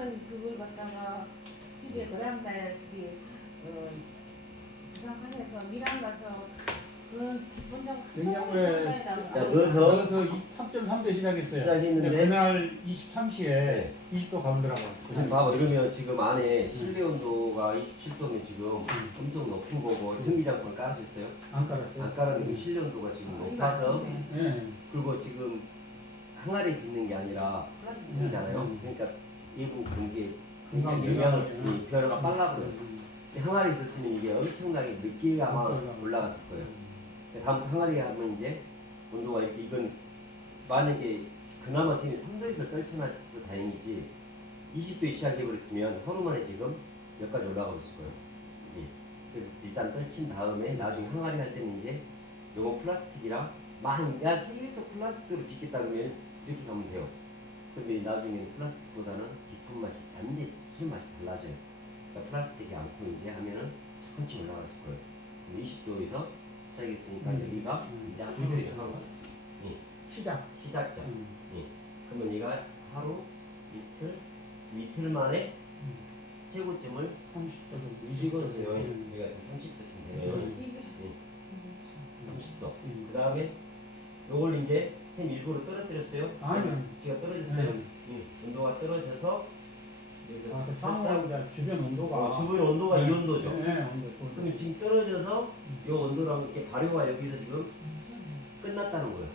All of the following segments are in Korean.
우리는 그걸 갖다가 집에 베란다에 저기 부산에서 미랑 가서 그런 집 본다고 냉장고에 넣어서 3.3도 시작했어요. 시작했는데 그날 23시에 네. 20도 가보더라고요. 지금 봐봐. 이러면 지금 안에 실내 온도가 27도면 지금 엄청 높은 거고 전기장판 깔을 수 있어요? 안 깔았어요. 안 깔았는데 실내 온도가 지금 높아서 네. 그리고 지금 항아리에 빚는 게 아니라 플라스틱이잖아요. 그러니까 일부 그런 게 영향을 변화가 빨라버려요. 항아리 있었으면 이게 엄청나게 늦게 아마 올라갔을 거예요. 다음 항아리 하면 이제 온도가 이렇게 이건 만약에 그나마 쌤이 3도에서 떨쳐놨어 다행이지 20도에 시작해버렸으면 하루 만에 지금 여기까지 올라가고 있을 거예요. 예. 그래서 일단 떨친 다음에 나중에 항아리 할 때는 이제 요거 플라스틱이랑 야 계속 플라스틱으로 빚겠다 그러면 이렇게 가면 돼요. 근데 나중에 플라스틱보다는 깊은 맛이 단지 술 맛이 달라져요. 그러니까 플라스틱이 않고 이제 하면은 천천히 올라갔을 거예요. 20도에서 시작했으니까 여기가 이제 한 2도에 하고 시작점. 예. 그러면 얘가 하루 이틀 만에 최고점을 30도 정도 찍었어요. 얘가 지금 30도쯤 되네요. 30도. 그 다음에 요걸 이제 쌤 일부러 떨어뜨렸어요. 아니요. 제가 떨어졌어요. 네. 온도가 떨어져서 여기서 상호보다 주변 온도가 주변 온도가 이 온도죠. 네, 온도. 그러면 지금 떨어져서 이 온도랑 이렇게 발효가 여기서 지금 끝났다는 거예요.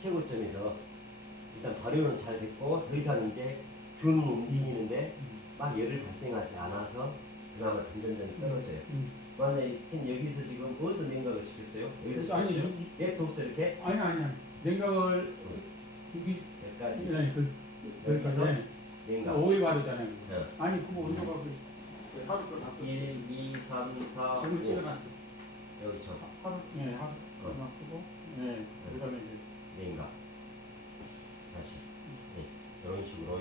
최고점에서 일단 발효는 잘 됐고 더 이상 이제 균 움직이는데 막 열을 발생하지 않아서 그나마 점점 떨어져요. 만약에 쌤 여기서 지금 어디서 냉각을 시켰어요? 여기서 아니, 시켰어요? 예, 독서 이렇게 아니 냉각을 여기 여기까지 네, 여기서 네. 냉각 5일 바르잖아요. 네. 아니 그거 온도가 하루 걸 바꿨어요. 1, 2, 3, 4, 지금 5 찍어놨어요. 여기 저 하루 하루 바꾸고 네 그다음에 이제 냉각 다시 네. 이런 식으로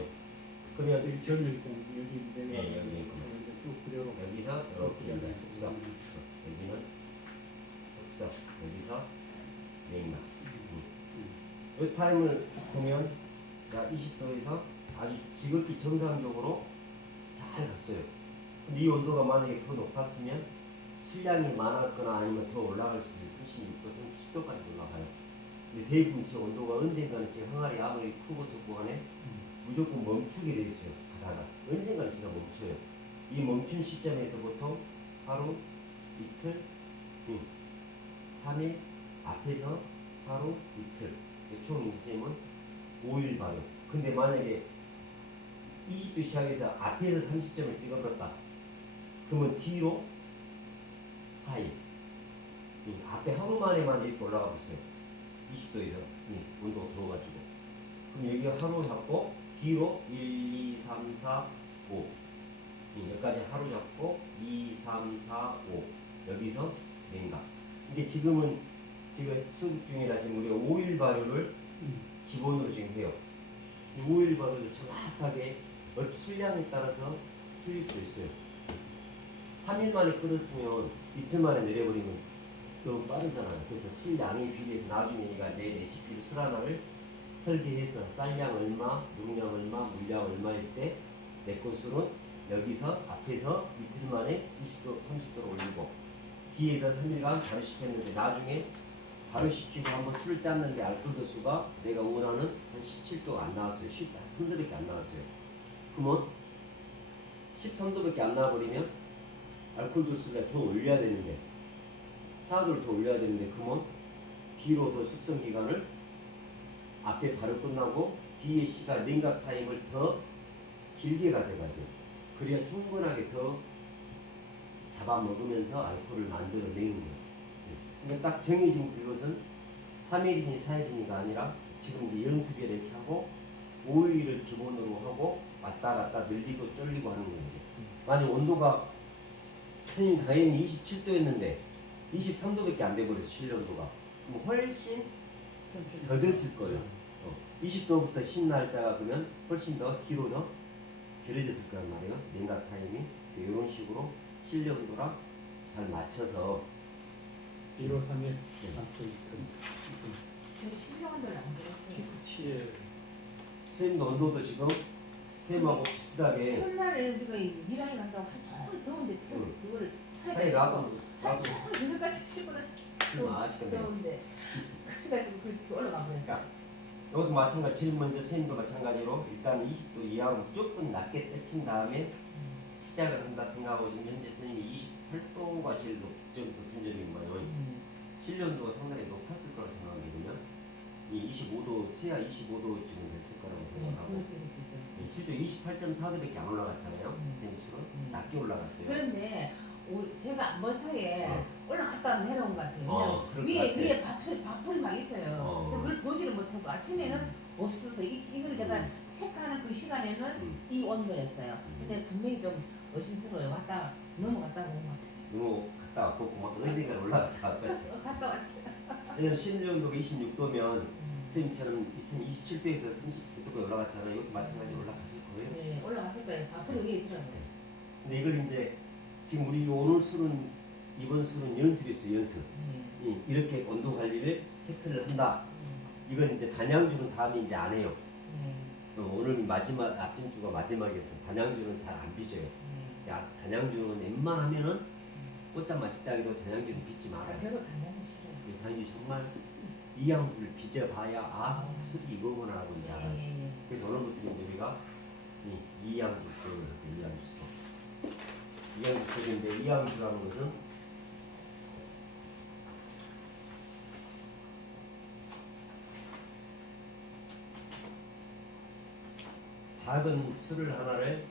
그러면 여기 전열 있고 여기 내가 네, 여기 있고. 쭉 그대로 여기서 이렇게 이제 숙성 여기는 숙성 여기서 냉각 이 타임을 보면 자 20도에서 아주 지극히 정상적으로 잘 갔어요. 근데 이 온도가 만약에 더 높았으면 수량이 많았거나 아니면 더 올라갈 수도 있어요. 36도, 10도까지 올라가요. 근데 대부분 제 온도가 언젠가는 제 항아리 아무리 크고 좁고 간에 무조건 멈추게 돼 있어요. 가다가 언젠가는 제가 멈춰요. 이 멈춘 시점에서 보통 하루, 이틀, 3일, 앞에서 하루, 이틀 총 인셈은 5일 발효. 근데 만약에 20도 시작해서 앞에서 30점을 찍어버렸다. 그러면 뒤로 4일. 앞에 하루 만에만 이렇게 올라가고 있어요. 20도에서 온도가 들어가지고. 그럼 여기 하루 잡고 뒤로 1, 2, 3, 4, 5. 여기까지 하루 잡고 2, 3, 4, 5. 여기서 냉각. 이게 지금은 지금 수급 중이라 지금 우리가 5일 발효를 기본으로 지금 해요. 이 5일 발효를 정확하게 수량에 따라서 틀릴 수도 있어요. 3일 만에 끓였으면 이틀 만에 내려버리면 너무 빠르잖아요. 그래서 수량에 비례해서 나중에 얘가 내 레시피를 술 하나를 설계해서 쌀량 얼마, 용량 얼마, 물량 얼마일 때 내 것술은 여기서 앞에서 이틀 만에 20도, 30도로 올리고 뒤에서 3일간 발효시켰는데 나중에 발효시키고 한번 술을 짰는데 알코올 도수가 내가 원하는 한 17도가 안 나왔어요. 13도밖에 안 나왔어요. 그러면 13도밖에 안 나와버리면 알코올 도수가 더 올려야 되는데 4도를 더 올려야 되는데 그러면 뒤로 더 숙성 기간을 앞에 발효 끝나고 뒤에 시간 냉각 타임을 더 길게 가져가야 돼요. 그래야 충분하게 더 잡아먹으면서 알코올을 만들어내는 거예요. 그러니까 딱 정해진 그것은 3일이니 4일이니가 아니라 지금 이제 연습에 이렇게 하고 5일을 기본으로 하고 왔다 갔다 늘리고 쫄리고 하는 거예요. 만약 온도가 스님 당연히 27도였는데 23도밖에 안 돼버렸어. 실내 온도가. 그럼 훨씬 더 됐을 거예요. 20도부터 10날짜가 그러면 훨씬 더 뒤로 더 길어졌을 거란 말이에요. 냉각 타임이 이런 식으로 실내 온도랑 잘 맞춰서 1호 3일 저희 신경원들 안 들었어요. 피크치에 스님 온도도 지금 쌤하고 비슷하게 첫날 우리가 미랑이 간다고 한 종일 더운데 참 그걸 아니 사이다 나도 한 종일 저녁까지 치고는 아쉽겠네. 더운데 그래가지고 그 올라가 버렸어. 이것도 마찬가지 제일 먼저 쌤도 마찬가지로 일단 20도 이하로 무조건 낮게 때친 다음에 시작을 한다 생각하고 지금 현재 선생님이 28도가 제일 높은 거예요. 실온도가 상당히 높았을 거라고 생각하거든요. 이 25도, 최하 25도쯤 됐을 거라고 생각하고 실제 28.4도밖에 안 올라갔잖아요. 선생님 술은 낮게 올라갔어요. 그런데 제가 안 본 사이에 올라갔다 내려온 것 같아요. 그럴 그냥 것 같아. 위에 밥풀이 막 있어요. 근데 그걸 보지를 못하고 아침에는 없어서 이걸 내가 체크하는 그 시간에는 이 온도였어요. 근데 분명히 좀 의심스러워요. 넘어갔다 온 것 같아요. 너무 갔다 왔고 막 언젠가 올라갔다 왔어요. 갔다 왔어요. 왜냐면 실온도가 26도면 선생님처럼 27도에서 39도까지 올라갔잖아요. 이것도 마찬가지로 올라갔을 거예요. 네, 올라갔을 거예요. 밥풀이 위에 있더라고요. 근데 이걸 이제 지금 우리 오늘 술은 이번 술은 연습이었어요. 연습. 이렇게 온도 관리를 체크를 한다. 이건 이제 단양주는 다음에 이제 안 해요. 오늘 마지막 앞전 주가 마지막이었어요. 단양주는 잘 안 빚어요. 단양주는 웬만하면은 꽃장 맛있다 해도 단양주는 빚지 말아요. 저도 간장은 싫어요. 단양주 정말 이양주를 빚어봐야 술이 이거구나 하고 이제 알아요. 그래서 오늘부터 이제 우리가 이양주 술을 이양주 술. 이양주 술인데 이양주라는 것은 작은 술을 하나를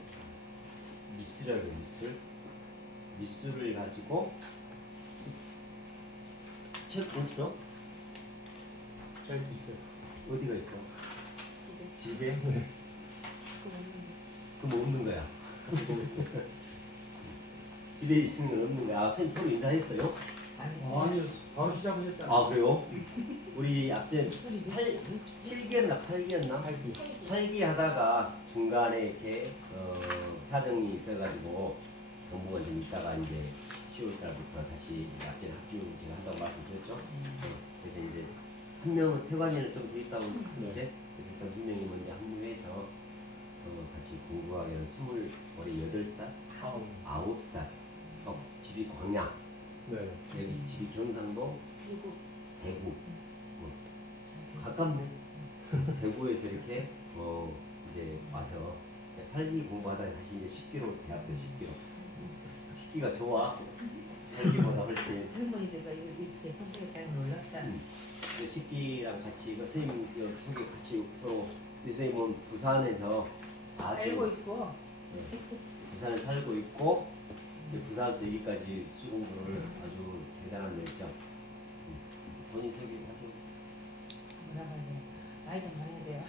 미술이라고 해요. 미술을 가지고 책 없어? 잘 있어요. 어디가 있어? 집에. 집에? 그럼 없는 거야. 집에 있는 건 없는 거야. 선생님 서로 인사했어요? 아니요, 바로 시작하셨잖아요. 아 그래요? 우리 앞전 술이 7기였나 8기였나? 8기 하다가 중간에 이렇게 사정이 있어가지고 정부가 좀 있다가 이제 10월달부터 다시 앞전 학교 제가 한다고 말씀드렸죠. 그래서 이제 한 명은 태관이는 좀 더 있다고 이제 그래서 일단 한 명이 먼저 합류해서 같이 공부하게 한 28살, 9살, 집이 광양, 여기 집이 경상도, 대구, 가깝네. 대구에서 이렇게 이제 와서 8기 공부하다가 다시 이제 10기로 대학생 10기로. 10기가 좋아. 8기보다 훨씬. 젊은이들과 이렇게 선택했다는 놀랍다. 10기랑 같이 선생님 소개 같이 서로 선생님은 부산에서 알고 있고. 부산에 살고 있고 부산에서 여기까지 수공부를 아주 대단한 열정. 본인 소개하세요. 나이 좀 많이 돼요.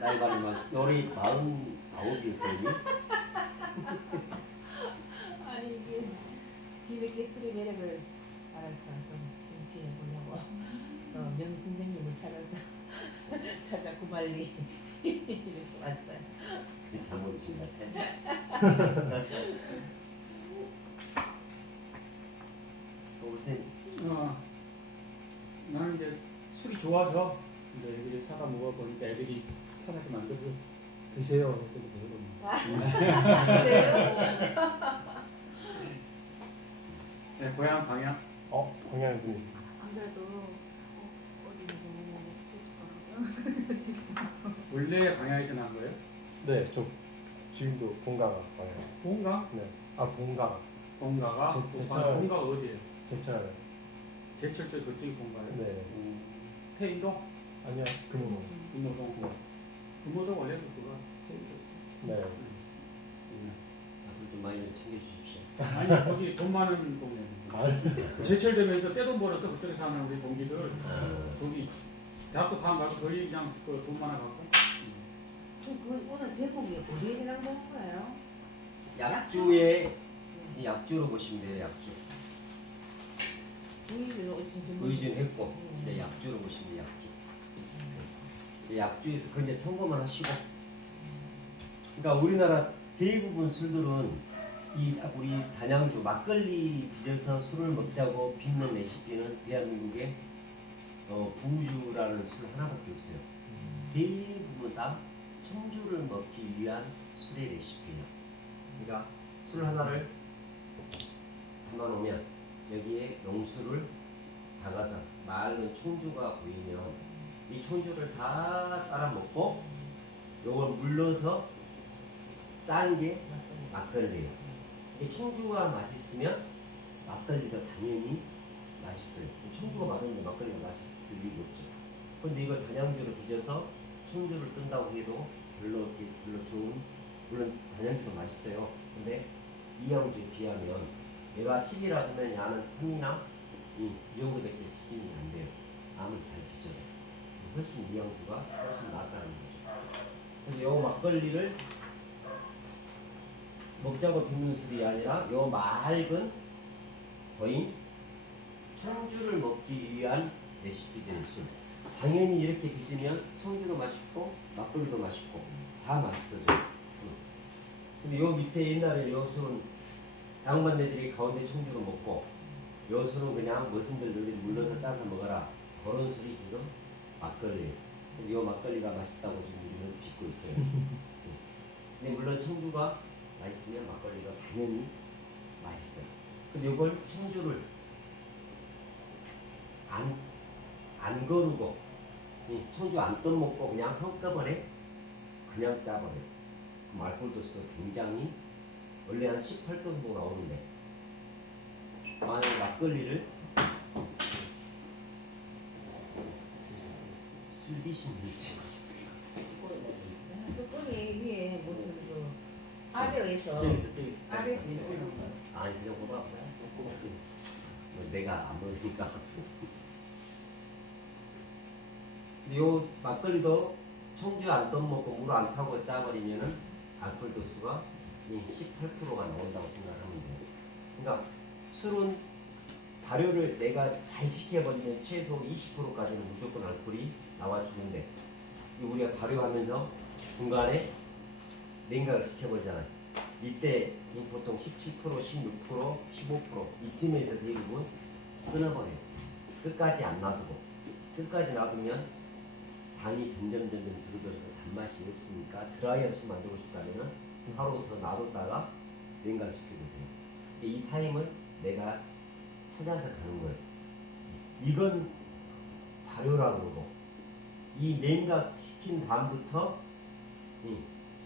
나이 많이 우리 49이었어요. 아니 이게 뒤늦게 술의 매력을 알아서 좀 심취해 보려고 명선생님을 찾아서 찾아 구발리 이렇게 왔어요. 잘못 드신 것 같아. 선생님. 나는 이제 술이 좋아서 이제 애들이 사다 먹어보니까 애들이 편하게 만들어 드세요. 그래서 그러거든요. 그래요? 네, 고향 방향. 방향이 좀 안 그래도 어디로 원래 방향에서 난 거예요? 네, 좀 지금도 본가가 방향. 본가? 네. 본가. 본가가? 제철. 본가가 어디예요? 제철. 제철저 그쪽이 본가예요? 네. 태인동? 아니야, 금호. 금호동? 네. 금호동 원래도 그거 태인동. 네. 앞으로 좀 많이 좀 챙겨주십시오. 아니 거기 돈 많은 동네. 아, 제철되면서 떼돈 벌어서 그쪽에 사는 우리 동기들 거기 대학도 다 가고 거의 그냥 돈 많아 갖고. 그 오늘 제목이 어디에 대한 건가요? 약주의 약주로 보시면 돼요. 약주. 의진했고 이제 약주로 보시면 돼요. 약주. 약주에서 그 이제 청구만 하시고. 그러니까 우리나라 대부분 술들은 우리 단양주 막걸리 빚어서 술을 먹자고 빚는 레시피는 대한민국에 부주라는 술 하나밖에 없어요. 대부분 다 청주를 먹기 위한 술의 레시피예요. 그러니까 술 하나를 담아놓으면 여기에 용수를 담아서 맑은 청주가 보이면 이 청주를 다 따라 먹고 요걸 물러서 짠 게 막걸리예요. 이 청주가 맛있으면 막걸리가 당연히 맛있어요. 청주가 맛있는데 막걸리가 맛있을 리가 없죠. 근데 이걸 단양주로 빚어서 청주를 뜬다고 해도 별로 좋은, 물론 단양주도 맛있어요. 근데 이양주에 비하면 얘가 10이라 하면 얘는 3이나 이 정도밖에 수준이 안 돼요. 암을 잘 빚어요. 훨씬 이양주가 훨씬 낫다는 거죠. 그래서 요 막걸리를 먹자고 빚는 술이 아니라 요 맑은 거인 청주를 먹기 위한 레시피들의 술. 당연히 이렇게 빚으면 청주도 맛있고 막걸리도 맛있고 다 맛있어져요. 근데 요 밑에 옛날에 요 술은 양반네들이 가운데 청주로 먹고 요 술은 그냥 머슴들 너희들이 물러서 짜서 먹어라 그런 술이 지금 막걸리. 근데 요 막걸리가 맛있다고 지금 우리는 빚고 있어요. 근데 물론 청주가 맛있으면 막걸리가 당연히 맛있어요. 근데 요걸 청주를 안 거르고 청주 안 떠먹고 그냥 한꺼번에 그냥 짜버려요. 그럼 알코올 도수가 굉장히 원래 한 18도 정도 나오는데 만약에 막걸리를 술 드신 분이 뚜껑이 위에 무슨 그 아래에서 아래에서 아니 그냥 보다 내가 안 먹으니까. 근데 요 막걸리도 청주 안 떠먹고 물 안 타고 짜버리면은 알코올 도수가 18%가 나온다고 생각하면 돼요. 그러니까 술은 발효를 내가 잘 시켜버리면 최소 20%까지는 무조건 알코올이 나와주는데 우리가 발효하면서 중간에 냉각을 시켜버리잖아요. 이때 보통 17%, 16%, 15% 이쯤에서 대부분 끊어버려요. 끝까지 안 놔두고 끝까지 놔두면 당이 점점 들어들어서 단맛이 없으니까 드라이한 술 만들고 싶다면 하루 더 놔뒀다가 냉각시켜도 돼요. 이 타임을 내가 찾아서 가는 거예요. 이건 발효라고 그러고 이 냉각시킨 다음부터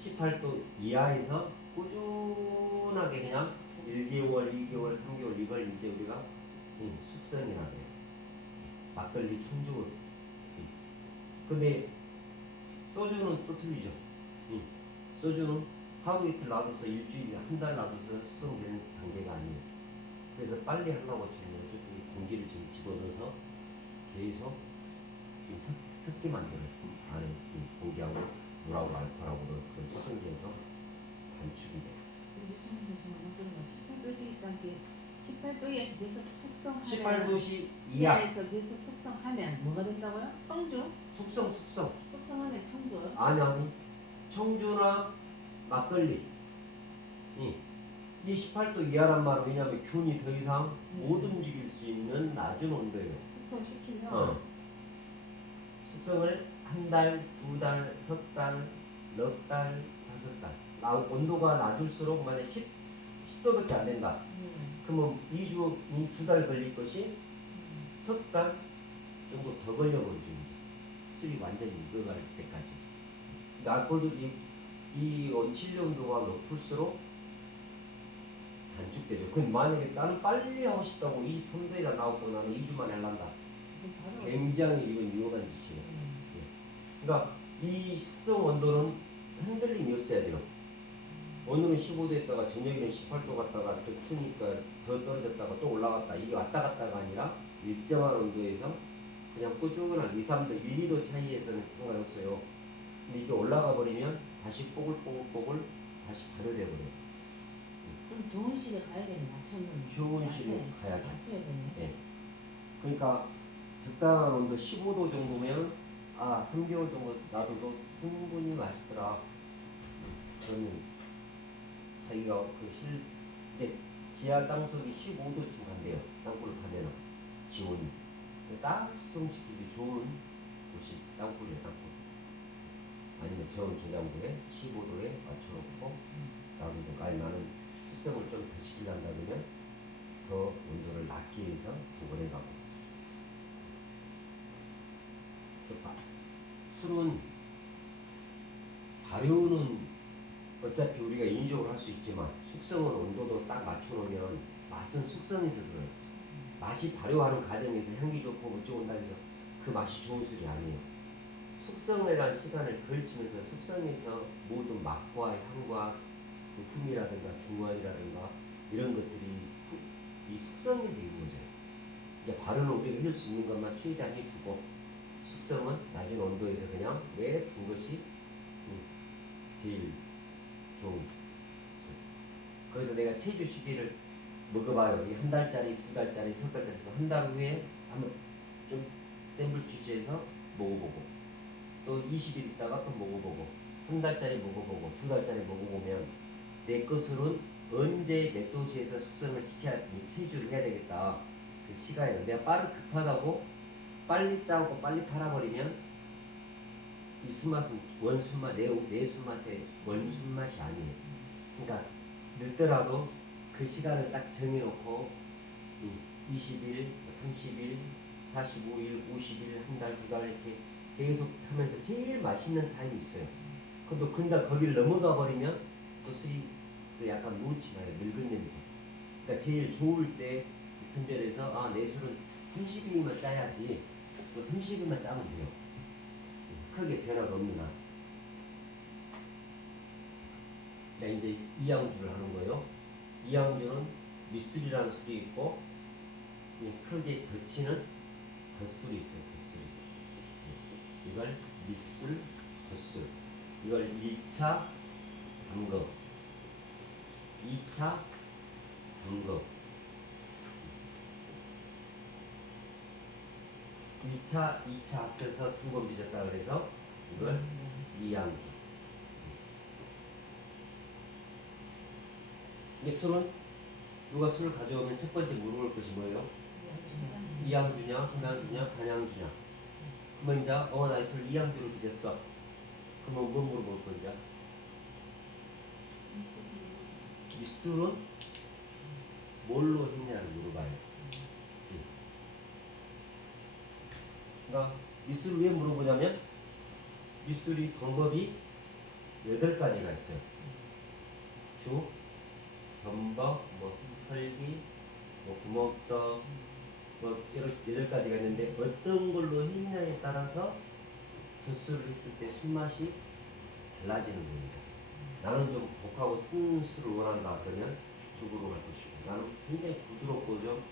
18도 이하에서 꾸준하게 그냥 1개월, 2개월, 3개월 이걸 이제 우리가 숙성이라고 해요. 막걸리, 청주. 근데 소주는 또 틀리죠. 소주는 하루 이틀 놔둬서 일주일, 한 달 놔둬서 숙성되는 단계가 아니에요. 그래서 빨리 하려고 지금 저쪽에 공기를 지금 집어넣어서 계속 좀 섞게 만들어요. 안에 공기하고 물하고 알코올하고 그런 수증기에서 단축이 돼요. 18도씩 이상게 18도에서 계속 숙성하면 18도씨 이하 이하에서 계속 숙성하면 뭐가 된다고요? 청주? 숙성 숙성하면 청주? 아니 청주나 막걸리 이 18도 이하란 말은 왜냐하면 균이 더 이상 못 움직일 수 있는 낮은 온도예요. 숙성시키면 숙성을 한 달, 두 달, 석 달, 넉 달, 다섯 달 온도가 낮을수록 만약 10도밖에 안 된다. 그러면 2주, 두 달 걸릴 것이 석 달 정도 더 걸려버리죠. 술이 완전히 익어갈 때까지. 알코올도 이 원칠온도가 높을수록 단축되죠. 근데 만약에 나는 빨리 하고 싶다고 23도에다 나오고 나는 2주 만에 할란다. 굉장히 이건 위험한 짓이에요. 그러니까 이 숙성 온도는 흔들림이 없어야 돼요. 오늘은 15도였다가 저녁에는 18도 갔다가 또 추우니까 더 떨어졌다가 또 올라갔다. 이게 왔다 갔다가 아니라 일정한 온도에서 그냥 꾸준한 2, 3도, 1, 2도 차이에서는 상관없어요. 근데 이게 올라가 버리면 다시 뽀글뽀글 다시 발효돼 버려요. 그럼 좋은 시에 가야겠네. 맞추는 좋은 시에 가야죠. 맞춰야겠네. 네. 그러니까 적당한 온도 15도 정도면 3개월 정도 놔둬도 충분히 맛있더라. 저는 자기가 지하 땅속이 15도쯤 간대요. 땅굴을 파면 지온이. 땅 숙성시키기 좋은 곳이 땅굴이에요. 땅굴. 아니면 저온 저장부에 15도에 맞춰놓고 놔두고, 아니 나는 숙성을 좀 더 시키려다 그러면 더 온도를 낮게 해서 오래가고. 술은 발효는 어차피 우리가 인식을 할 수 있지만 숙성은 온도도 딱 맞춰놓으면 맛은 숙성에서 들어요. 맛이 발효하는 과정에서 향기 좋고 어쩌고 온다 해서 그 맛이 좋은 술이 아니에요. 숙성이라는 시간을 걸치면서 숙성에서 모든 맛과 향과 그 품이라든가 중화이라든가 이런 것들이 이 숙성에서 이루어져요. 그러니까 발효는 우리가 할 수 있는 것만 최대한 해주고, 숙성은 낮은 온도에서 그냥 내둔 것이 제일 좋은 술. 그래서 내가 체주 시기를 먹어봐요. 이게 한 달짜리, 두 달짜리, 석 달짜리 해서 한 달 후에 한번 좀 샘플 취재해서 먹어보고, 또 20일 있다가 또 먹어보고, 한 달짜리 먹어보고, 두 달짜리 먹어보면 내 것으로는 언제 몇 도시에서 숙성을 시켜야 체주를 해야 되겠다. 그 시간이 내가 급하다고 빨리 짜고 빨리 팔아버리면 이 술맛은 원술맛, 내 술맛의 원술맛이 아니에요. 그러니까 늦더라도 그 시간을 딱 정해놓고 20일, 30일, 45일, 50일, 한 달, 두 달 이렇게 계속 하면서 제일 맛있는 타임이 있어요. 근데 거기를 넘어가 버리면 또 술이 또 약간 무치 나요. 늙은 냄새. 그러니까 제일 좋을 때 선별해서 내 술은 30일만 짜야지. 또 30일만 짜면 돼요. 크게 변화가 없는 한. 이제 이양주를 하는 거예요. 이양주는 미술이라는 술이 있고, 크게 덧치는 덧술이 있어요. 덧술. 이걸 미술, 덧술. 이걸 1차 담금, 2차 담금, 2차 합쳐서 두 번 빚었다 그래서 이걸 이양주. 이 술은 누가 술을 가져오면 첫 번째 물어볼 것이 뭐예요? 이양주냐, 삼양주냐, 단양주냐. 그러면 이제 나 이 술 이양주로 빚었어. 그러면 뭐 물어볼 건지? 밑술은 뭘로 했냐를 물어봐요. 그러니까 밑술을 왜 물어보냐면 밑술이 방법이 8가지가 있어요. 주, 범벅, 설기, 구멍떡, 이렇게 8가지가 있는데 어떤 걸로 했냐에 따라서 덧술을 했을 때 술맛이 달라지는 겁니다. 나는 좀 독하고 쓴 술을 원한다 그러면 죽으로 갈 것이고, 나는 굉장히 부드럽고 좀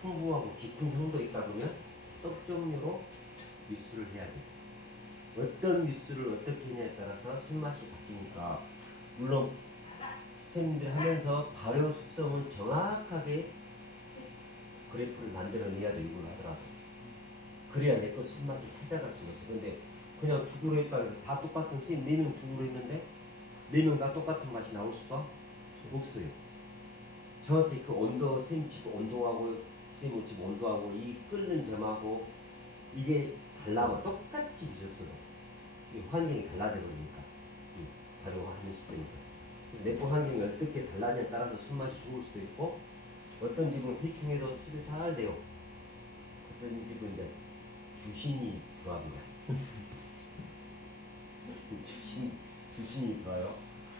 풍부하고 깊은 향도 있다 그러면 떡 종류로 밑술을 해야 돼. 어떤 밑술을 어떻게 했냐에 따라서 술맛이 바뀌니까, 물론 선생님들이 하면서 발효 숙성은 정확하게 그래프를 만들어내야 돼. 이걸 하더라도 그래야 내 거 술맛을 찾아갈 수가 있어. 근데 그냥 죽으로 했다 해서 다 똑같은 선생님 4명 죽으로 했는데 4명 다 똑같은 맛이 나올 수가 없어요. 저한테 그 온도, 선생님 집 온도하고 선생님 집 온도하고 이 끓는 점하고 이게 달라고 똑같이 빚었어도 환경이 달라져 버리니까 발효하는 시점에서. 그래서 내포 환경이 어떻게 달라냐에 따라서 술맛이 좋을 수도 있고, 어떤 집은 대충 해도 술이 잘 돼요. 그래서 이 집은 이제 주신이 조합이다. 주신이 좋아요.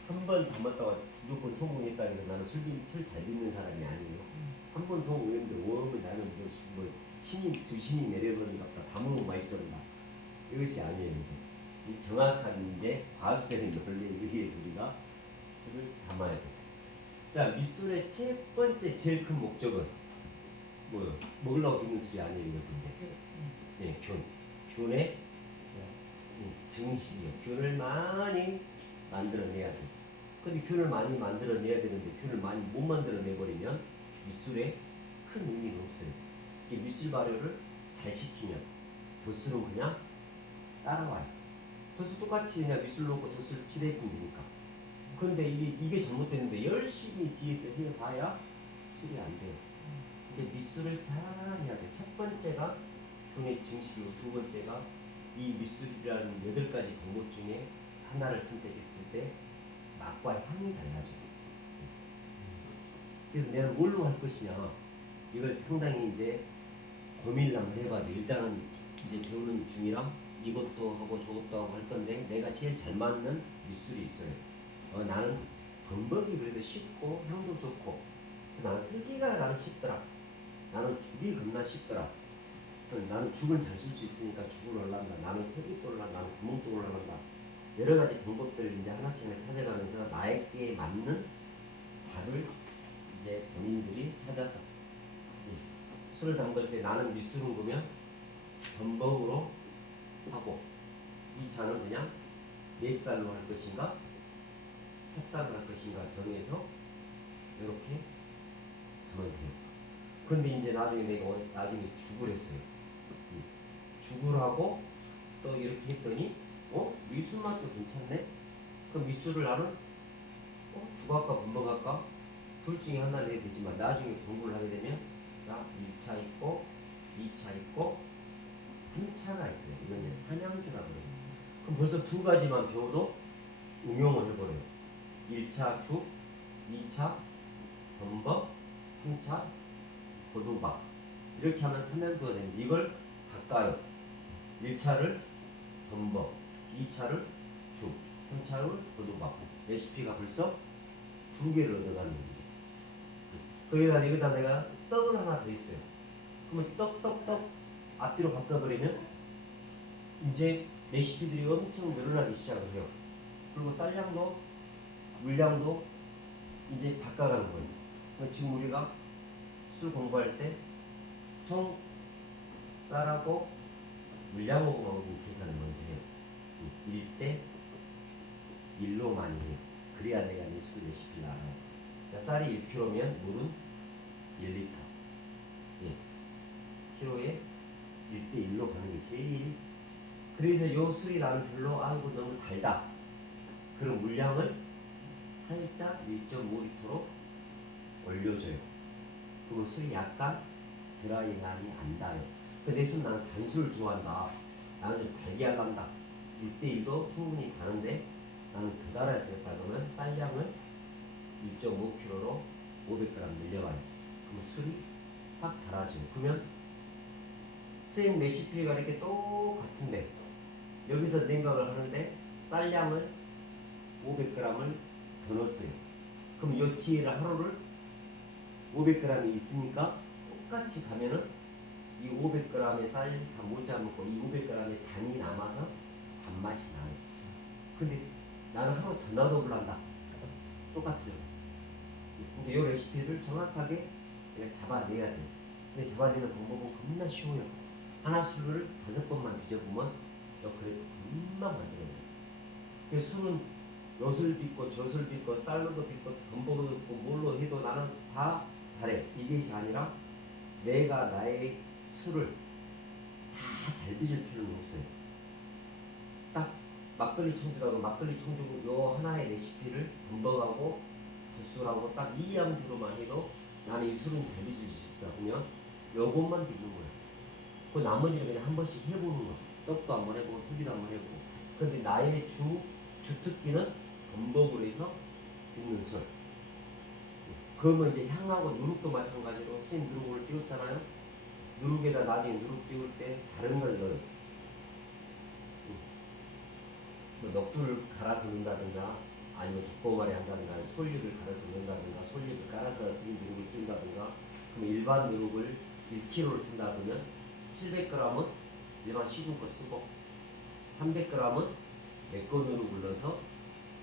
한 번 담았다가 무조건 성공했다 해서 나는 술 잘 빚는 사람이 아니에요. 한 번 성공했는데 나는 주신이 내려버린 것 같다. 담으면 맛있었다. 이것이 아니에요. 이제 정확한 이제 과학적인 논리에 의해서 우리가 술을 담아야 돼. 자, 밑술의 첫 번째 제일 큰 목적은 뭐요? 먹으려고 빚는 술이 아니에요. 이것은 이제 균의 증식이요. 균을 많이 만들어내야 돼. 근데 균을 많이 만들어내야 되는데 균을 많이 못 만들어내버리면 밑술에 큰 의미가 없어요. 이게 밑술 발효를 잘 시키면 덧술은 그냥 따라와요. 덧술 똑같이 그냥 밑술 놓고 덧술 칠해주면 되니까. 근데 이게 잘못됐는데 열심히 뒤에서 해봐야 술이 안 돼요. 근데 밑술을 잘 해야 돼. 첫 번째가 균의 증식이고, 두 번째가 이 밑술이라는 8가지 방법 중에 하나를 선택했을 때 맛과 향이 달라져요. 그래서 내가 뭘로 할 것이냐 이걸 상당히 이제 고민을 한번 해봐도 일단은 이제 배우는 중이라 이것도 하고 저것도 하고 할 건데 내가 제일 잘 맞는 미술이 있어요. 나는 범벅이 그래도 쉽고 향도 좋고 나는 슬기가 나는 쉽더라. 나는 죽이 겁나 쉽더라. 나는 죽은 잘 쓸 수 있으니까 죽을 올란다. 나는 색이도 올란다. 나는 구멍도 올라간다. 여러 가지 방법들을 이제 하나씩 찾아가면서 나에게 맞는 답을 이제 본인들이 찾아서 술을 담글 때 나는 미술을 보면 범벅으로 하고 이 차는 그냥 맵쌀로 할 것인가 찹쌀로 할 것인가 정해서 이렇게 하면 돼요. 근데 이제 나중에 내가 나중에 죽을 했어요. 죽을 하고 또 이렇게 했더니 미술 맛도 괜찮네. 그럼 미술을 나는 죽할까 범벅할까 둘 중에 하나를 해야 되지만 나중에 공부를 하게 되면 자 1차 있고 2차 있고 3차가 있어요. 이건 이제 삼양주라고 그래요. 그럼 벌써 두 가지만 배워도 응용을 해버려요. 1차 죽, 2차 범벅, 3차 고두밥 이렇게 하면 삼양주가 됩니다. 이걸 바꿔요. 1차를 범벅, 2차를 죽, 3차를 고두밥. 레시피가 벌써 두 개를 얻어가는 거죠. 거기다 내가 떡을 하나 더 있어요. 그러면 떡 앞뒤로 바꿔버리면 이제 레시피들이 엄청 늘어나기 시작을 해요. 그리고 쌀량도 물량도 이제 바꿔가는 거예요. 지금 우리가 술 공부할 때 보통 쌀하고 물량하고 나오는 계산을 먼저 해요. 1대 1로 많이 해요. 그래야 내가 내 술 레시피를 알아요. 그러니까 쌀이 1kg면 물은 1리터. 키로에 1대1로 가는 게 제일. 그래서 요 술이 나는 별로 아이고 너무 달다. 그럼 물량을 살짝 1.5리터로 올려줘요. 그러면 술이 약간 드라이함이 안 나요. 내 술 나는 단술을 좋아한다. 나는 좀 달게 하란다. 1대1도 충분히 가는데 나는 더 달아서 했다 그러면 쌀량을 2.5kg로 500g 늘려가요. 그럼 술이 확 달아져요. 그러면 쌤 레시피가 이렇게 똑같은데 여기서 냉각을 하는데 쌀량을 500g을 더 넣었어요. 그럼 이 뒤에 하루를 500g이 있으니까 똑같이 가면은 이 500g의 쌀 다 못 잡고 이 500g의 당이 남아서 단맛이 나요. 근데 나는 하루 더 놔둬볼란다. 똑같죠. 근데 이 레시피를 정확하게 내가 잡아내야 돼. 근데 잡아내는 방법은 겁나 쉬워요. 하나 술을 5번만 빚어보면 너 그래도 금방 만들어요. 그 술은 엿을 빚고 젖을 빚고 쌀로도 빚고 덤보도 빚고 뭘로 해도 나는 다 잘해. 이것이 아니라 내가 나의 술을 다 잘 빚을 필요는 없어요. 딱 막걸리 청주라고 막걸리 청주 요 하나의 레시피를 덤벅하고 젖술하고 딱 이 양주로만 해도 나는 이 술은 잘 빚을 수 있어. 그러면 요것만 빚는 거예요. 그 나머지는 그냥 한 번씩 해보는 거. 떡도 한번 해보고 소비도 한번 해보고. 근데 나의 주특기는 범벅으로 해서 빚는 술. 그러면 이제 향하고 누룩도 마찬가지로 생 누룩을 띄웠잖아요. 누룩에다 나중에 누룩 띄울 때 다른 걸 넣어요. 뭐 넋두를 갈아서 넣는다든가 아니면 독고말이 한다든가 솔잎을 갈아서 넣는다든가 솔잎을 깔아서 이 누룩을 띈다든가 그럼 일반 누룩을 1kg를 쓴다 그러면 700g은 일반 시중 거 쓰고 300g은 내꺼 누룩을 넣어서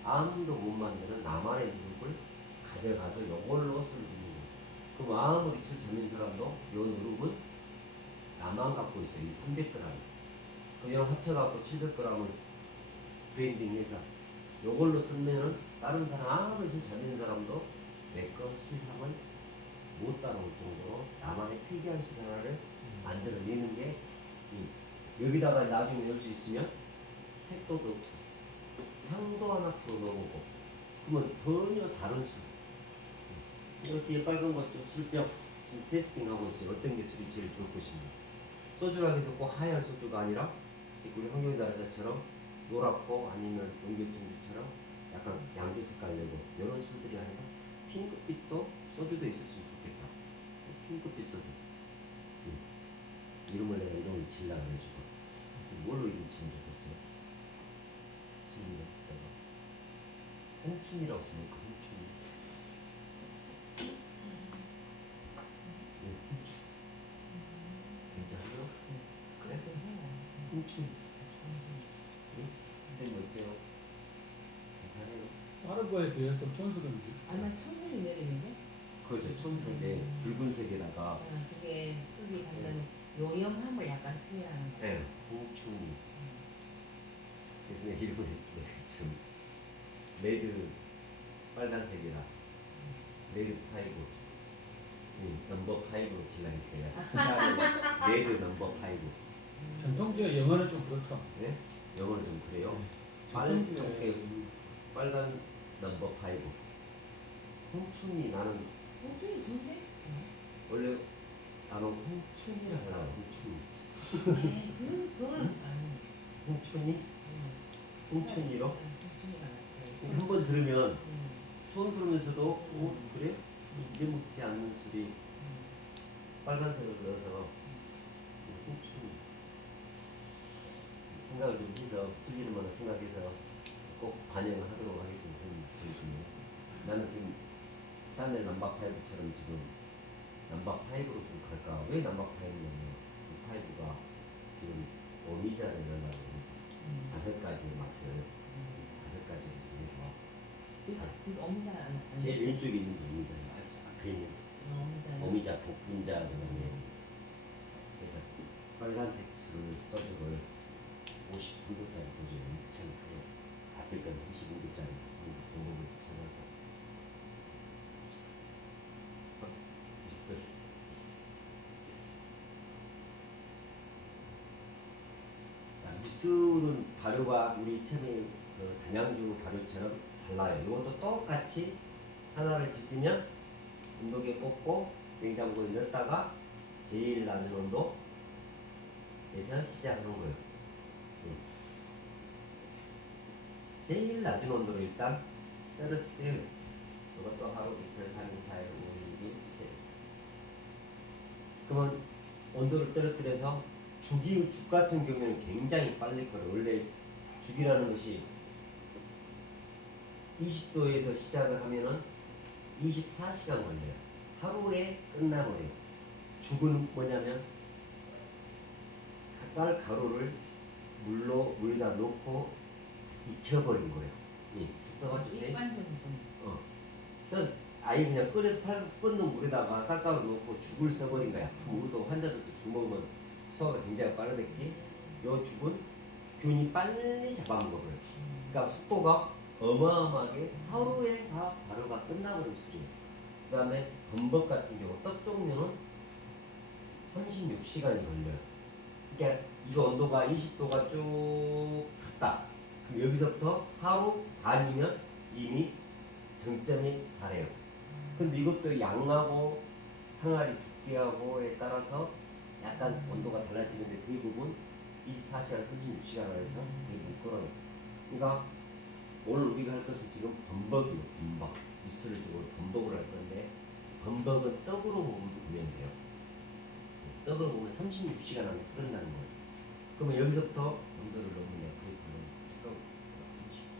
아무도 못 만드는 나만의 누룩을 가져가서 이걸로 술을 붓는 거예요. 그럼 아무리 술 잡는 사람도 이 누룩은 나만 갖고 있어요. 이 300g. 그냥 합쳐갖고 700g을 브랜딩해서 이걸로 쓰면은 다른 사람 아무리 술 잡는 사람도 내꺼 술향을 못 따라올 정도로 나만의 특이한 술 하나를 만들어내는 게 여기다가 나중에 넣을 수 있으면 색도 더 향도 하나 풀어넣어보고 그러면 전혀 다른 술. 이렇게 빨간 것 술병 지금 테스팅하고 있어요. 어떤 게 술이 제일 좋을 것인가. 소주라고 해서 꼭 하얀 소주가 아니라 우리 황교인 나라자처럼 노랗고 아니면 용객전주처럼 약간 양주 색깔 내고 이런 술들이 아니라 핑크빛도 소주도 있었으면 좋겠다. 핑크빛 소주. 이름을 내가 이름을 질라 그래가지고 그래서 뭘로 이름 지으면 좋겠어요? 술이랑 내가 홍춘이라고 쓰면 홍춘. 홍춘. 괜찮아요? 그래? 홍춘. 선생님 어째요? 괜찮아요? 다른 거에 비해서 좀 촌스러운지. 아마 천국이 내리는데? 그죠. 촌스러운데 붉은색에다가 그게 술이 갖는 요염함을 약간 표현하는 거예요. 네, 홍춘이. 그래서 내 이름을 지금 레드 빨간색이라 레드 파이브 넘버 파이브로 질러있어요. 레드 넘버 파이브. 전통주의 영어는 좀 그렇다. 네? 영어는 좀 그래요. 전통주의 빨간 넘버 파이브. 홍춘이 나는 홍준이 좋은데? 원래 나는 홍춘이라 하려고 홍춘. 에이, 그건 아니. 홍춘이? 홍춘이로? 홍준이가 낫지. 한 번 들으면 촌스러우면서도 그래? 잊어먹지 않는 술이 빨간색을 넣어서 홍춘. 생각을 좀 해서 술 이름만 생각해서 꼭 반영을 하도록 하겠습니다. 선생님. 나는 지금 샤넬 넘버 5처럼 지금 넘버 5로 좀 갈까? 왜 넘버 5냐면 그 5가 지금 오미자를 넣으려고 이제 5가지 맛을 5가지 해서 지금 어미자 안 제일 왼쪽에 있는 게 오미자예요. 앞에 있는 오미자 복분자 그다음에 그래서 빨간색 술 소주를 53도짜리 소주 엄청 세요. 앞에 건 35도짜리 동국을 찾아서 있어. 미술은 발효가 우리 처음에 그 담양주 발효처럼 달라요. 이것도 똑같이 하나를 빚으면 온도계에 꽂고 냉장고에 넣었다가 제일 낮은 온도에서 시작하는 거예요. 제일 낮은 온도로 일단 떨어뜨려요. 이것도 하루 이틀 3일 4일 5일 6일 7일. 그러면 온도를 떨어뜨려서 죽 같은 경우에는 굉장히 빨리 끓어요. 원래 죽이라는 것이 20도에서 시작을 하면은 24시간 걸려요. 하루에 끝나버려요. 죽은 뭐냐면 쌀 가루를 물에다 넣고 익혀버린 거예요. 예, 숙성한 주세요. 일반적인 그래서 아예 그냥 끓여서 끓는 물에다가 쌀가루 넣고 죽을 써버린 거야. 우리도 환자들도 죽 먹으면 소화가 굉장히 빠르겠기. 요 죽은 균이 빨리 잡아먹어버려요. 그러니까 속도가 어마어마하게 하루에 다 발효가 끝나버린 술이에요. 그 다음에 범벅 같은 경우 떡 종류는 36시간이 걸려요. 그러니까 이거 온도가 20도가 쭉 갔다. 그럼 여기서부터 하루 반이면 이미 정점에 달해요. 근데 이것도 양하고 항아리 두께하고에 따라서 약간 온도가 달라지는데 대부분 24시간, 36시간을 해서 대부분 끓어요. 그러니까 오늘 우리가 할 것은 지금 범벅이에요. 범벅. 미술을 주고 범벅을 할 건데 범벅은 떡으로 보면 돼요. 떡으로 보면 36시간 안에 끓는다는 거예요. 그러면 여기서부터 온도를 넣으면 그래프는 30도.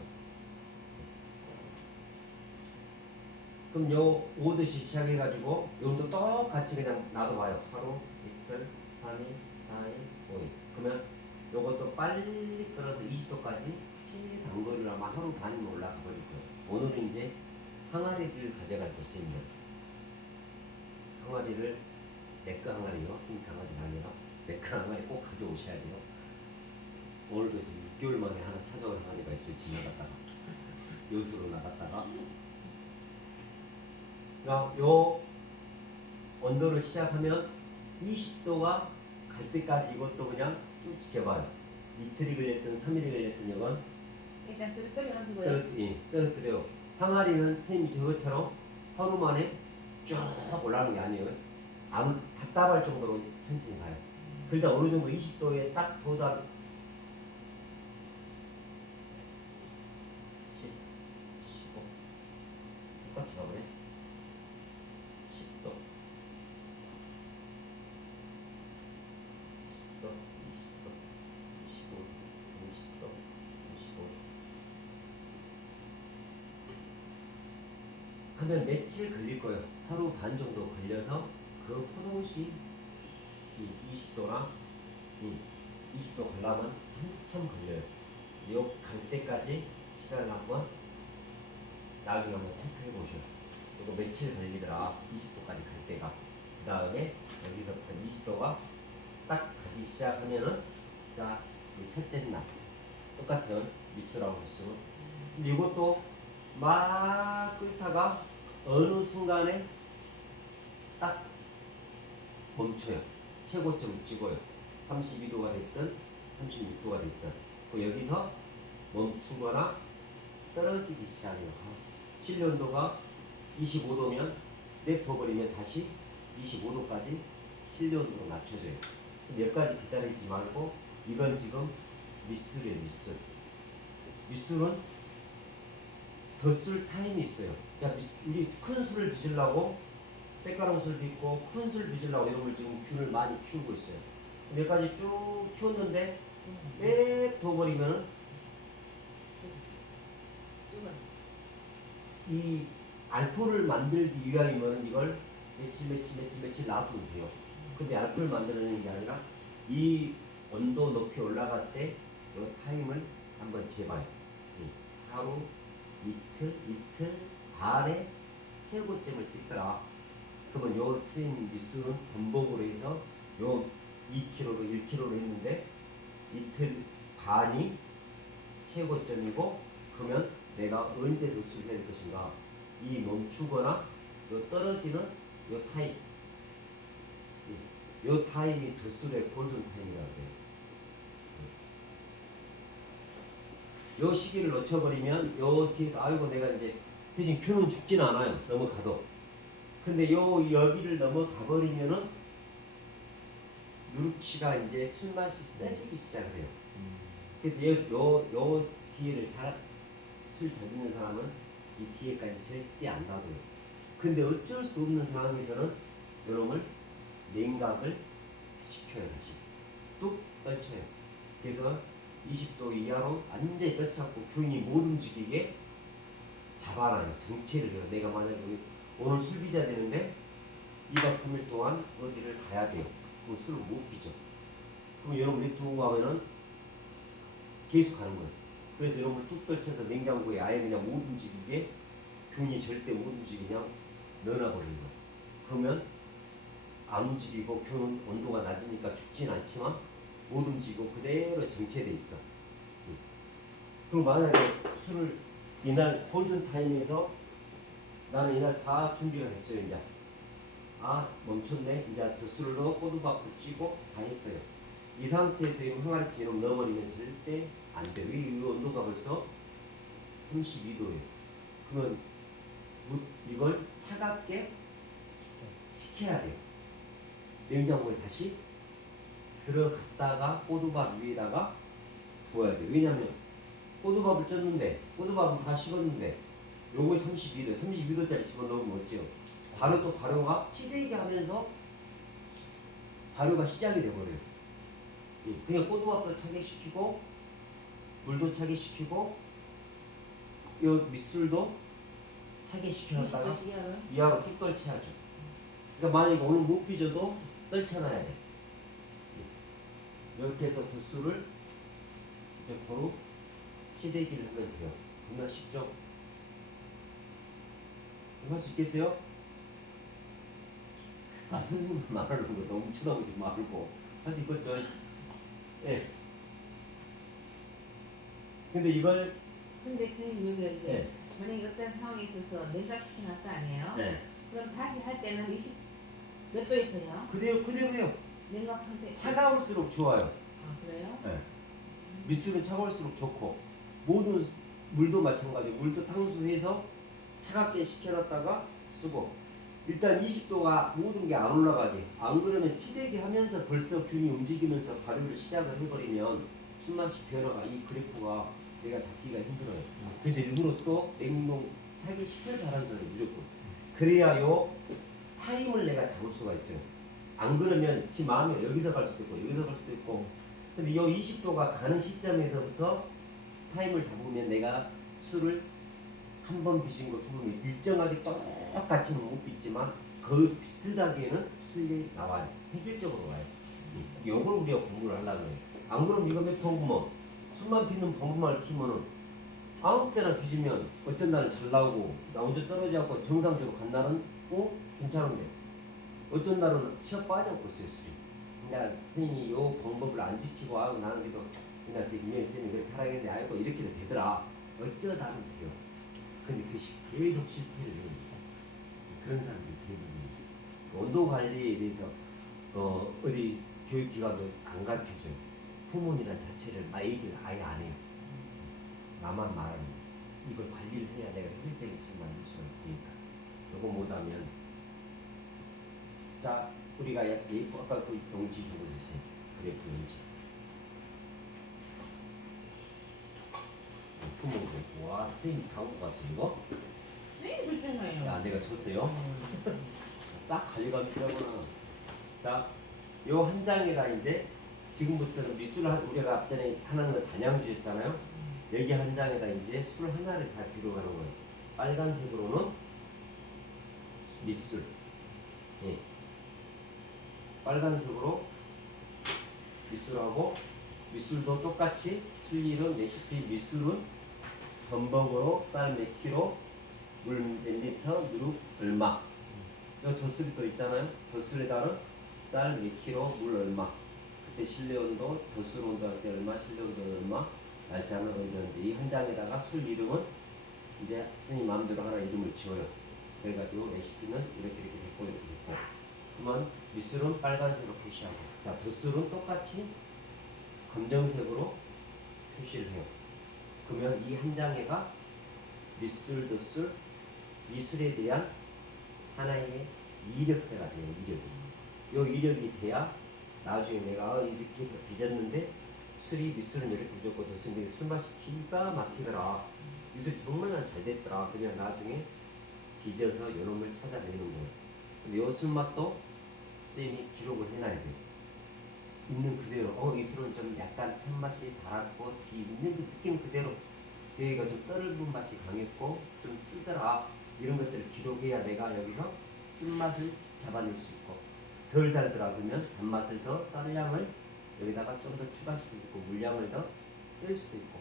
그럼 요 오듯이 시작해가지고 요 온도 똑같이 그냥 놔둬봐요. 하루, 이틀, 3일, 4일, 5일. 그러면 요것도 빨리 끓어서 20도까지 제일 단거리를 아마 하루 반이면 올라가 버릴 거예요. 오늘은 이제 항아리를 가져갈 것입니다. 항아리를 네크 항아리요. 스니크 항아리가 아니라 네크 항아리 꼭 가져오셔야 돼요. 오늘도 지금 6개월 만에 하나 찾아온 항아리가 있어요. 지나갔다가 요수로 나갔다가 요 온도를 시작하면 20도가 갈 때까지 이것도 그냥 쭉 지켜봐요. 이틀이 걸렸든 3일이 걸렸든 이건 일단 떨어뜨려 가지고요. 떨어뜨려요. 항아리는 선생님이 저것처럼 하루 만에 쭉 올라가는 게 아니에요. 답답할 정도로 천천히 가요. 그러다 어느 정도 20도에 딱 똑같이 가보네. 10도, 10도, 20도, 25, 30도, 35. 하면 며칠 걸릴 거예요. 하루 반 정도 걸려서 그 포도시 이 20도나 이 20도 가려면 한참 걸려요. 요 갈 때까지 시간을 한번 나중에 한번 체크해 보셔요. 이거 며칠 걸리더라. 20도까지 갈 때가. 그 다음에 여기서부터 20도가 딱 가기 시작하면은 자, 이 첫째 날 똑같은 미수라고 볼 수. 근데 이것도 막 끓다가 어느 순간에 딱 멈춰요. 최고점을 찍어요. 32도가 됐든 36도가 됐든 그 여기서 멈추거나 떨어지기 시작해요. 실내 온도가 25도면 냅둬버리면 다시 25도까지 실내 온도로 낮춰져요. 몇 가지 기다리지 말고 이건 지금 밑술이에요. 밑술. 밑술은 덧술 타임이 있어요. 그러니까 우리 큰 술을 빚으려고 쬐까랑 술 빚고 큰 술 빚으려고 이런 걸 지금 균을 많이 키우고 있어요. 몇 가지 쭉 키웠는데 냅둬버리면 이 알코올을 만들기 위하면 이걸 며칠 놔두면 돼요. 근데 알코올 만들어내는 게 아니라 이 온도 높이 올라갈 때 이 타임을 한번 재봐요. 하루, 이틀 반에 최고점을 찍더라. 그러면 요 쓰인 미수는 번복으로 해서 요 2kg로 1kg로 했는데 이틀 반이 최고점이고 그러면 내가 언제 도수를 해야 될 것인가? 이 멈추거나 요 떨어지는 요 타임, 요 타임이 도수의 골든 타임이라고 해요. 요 시기를 놓쳐버리면 요 뒤에서 아이고 내가 이제 대신 균은 죽진 않아요. 넘어가도. 근데 요 여기를 넘어가 버리면은 누룩치가 이제 술맛이 세지기 시작을 해요. 그래서 요 뒤에를 술 잘 듣는 사람은 이 뒤에까지 절대 안 놔둬요. 근데 어쩔 수 없는 상황에서는 요놈을 냉각을 시켜요. 다시 뚝 떨쳐요. 그래서 20도 이하로 완전히 떨쳐갖고 균이 못 움직이게 잡아놔요. 정체를 해요. 내가 만약에 오늘 술 빚어야 되는데 2박 3일 동안 어디를 가야 돼요. 그럼 술을 못 빚어. 그럼 여러분이 두고 가면은 계속 가는 거예요. 그래서 여러분을 뚝 떨쳐서 냉장고에 아예 그냥 못 움직이게 균이 절대 못 움직이게 그냥 넣어놔버리는 거예요. 그러면 안 움직이고 균은 온도가 낮으니까 죽진 않지만 못 움직이고 그대로 정체돼 있어. 그럼 만약에 술을 이날 골든타임에서 나는 이날 다 준비가 됐어요. 이제 멈췄네. 이제 도수를 넣고 꼬두박을 찌고 다 했어요. 이 상태에서 이 항아리채로 넣어버리면 절대 안 돼요. 이 온도가 벌써 32도예요. 그러면 이걸 차갑게 식혀야 돼요. 냉장고에 다시 들어갔다가 꼬두밥 위에다가 부어야 돼요. 왜냐하면 꼬두밥을 쪘는데 꼬두밥은 다 식었는데 요거에 32도짜리 집어넣으면 어때요? 바로 또 발효가 치대게 하면서 발효가 시작이 돼버려요. 그냥 꼬두밥도 차게 시키고 물도 차게 시키고 요 밑술도 차게 시켜놨다가 이하로 뚝 떨쳐야죠. 그러니까 만약에 오늘 못 빚어도 떨쳐놔야 돼. 이렇게 해서 도수를 이제 바로 치대기를 하면 돼요. 정말 쉽죠? 할 수 있겠어요? 선생님 말하는 거 너무 쳐다보지 말고 할 수 있겠죠? 예. 근데 이걸 근데 선생님 여기가 이제 예. 만약에 어떤 상황에 있어서 냉각시켜 놨다 아니에요? 예. 그럼 다시 할 때는 몇 도였어요? 그대로요. 냉각할 때 차가울수록 좋아요. 그래요? 예. 밑술은 차가울수록 좋고 모든 물도 마찬가지고 물도 탕수해서 차갑게 식혀놨다가 쓰고 일단 20도가 모든 게 안 올라가게 안 그러면 치대기 하면서 벌써 균이 움직이면서 발효를 시작을 해버리면 술맛이 변화가 이 그래프가 내가 잡기가 힘들어요. 그래서 일부러 또 냉동 자기 시켜서 하는 소리 무조건. 그래야 요 타임을 내가 잡을 수가 있어요. 안 그러면 지 마음에 여기서 갈 수도 있고 여기서 갈 수도 있고. 근데 요 20도가 가는 시점에서부터 타임을 잡으면 내가 술을 한 번 빚은 거 두 번 일정하게 똑같이는 못 빚지만 그 비슷하게는 술이 나와요. 획일적으로 와요. 요걸 우리가 공부를 하려고 해요. 안 그러면 이거 몇 방구만 술만 빚는 방구만을 키면은 아무 때나 빚으면 어쩐 날은 잘 나오고 나 혼자 떨어지 않고 정상적으로 간 날은 괜찮은데 어떤 날은 시험 빠져갖고 있어요 술이. 근데 선생님이 요 방법을 안 지키고 하고 나는 그래도 그냥 이면 선생님이 그렇게 하라겠는데 알고 이렇게 되더라. 어쩌다는 돼요. 근데 계속 실패를 해요. 그런 사람들이 대부분 온도 관리에 대해서 어디 교육기관도 안 가르쳐줘요. 부모님이란 자체를 얘기를 아예 안 해요. 나만 말하는 이걸 관리를 해야 내가 효율적인 수를 만들 수가 있으니까 요거 못하면 자 우리가 아까 그 용지 주고 있어요. 그래프 용지 부모님 와 선생님 다 갖고 왔어 이거? 선생님 줬잖아요. 야 내가 쳤어요? 싹 가져가면 필요하구나. 자, 요 한 장에다 이제 지금부터는 미술 우리가 앞전에 하나는 건 단양주였잖아요. 여기 한 장에다 이제 술 하나를 다 기록하는 거예요. 빨간색으로는 미술. 예. 빨간색으로 미술하고 미술도 똑같이 술일은 레시피 미술은 범벅으로 쌀 몇 킬로, 물 몇 리터, 누룩 얼마. 요 덧술이 또 있잖아요. 덧술에다는 쌀 몇 킬로, 물 얼마. 그때 실내 온도, 덧술 온도 할 때 얼마, 실내 온도 얼마, 날짜는 언제 이 한 장에다가 술 이름은 이제 스님 마음대로 하나 이름을 지어요. 그래가지고 레시피는 이렇게 됐고 이렇게 됐고. 그러면 미술은 빨간색으로 표시하고, 자 덧술은 똑같이 검정색으로 표시를 해요. 그러면 이 한 장에가 미술, 덧술, 미술에 대한 하나의 이력서가 돼요. 이력이. 요 이력이 돼야 나중에 내가 이 새끼 빚었는데 술이 미술은 이렇게 빚었고 덧술인데 술 맛이 기가 막히더라. 미술이 정말 잘 됐더라. 그냥 나중에 빚어서 요놈을 찾아내는 거예요. 근데 요 술맛도 쌤이 기록을 해놔야 돼요. 있는 그대로 이 술은 좀 약간 찬맛이 달았고 있는 그 느낌 그대로 뒤에가 좀 떫은 맛이 강했고 좀 쓰더라. 이런 것들을 기록해야 내가 여기서 쓴맛을 잡아낼 수 있고 덜 달더라 그러면 단맛을 더 쌀량을 여기다가 좀 더 추가할 수도 있고 물량을 더 뺄 수도 있고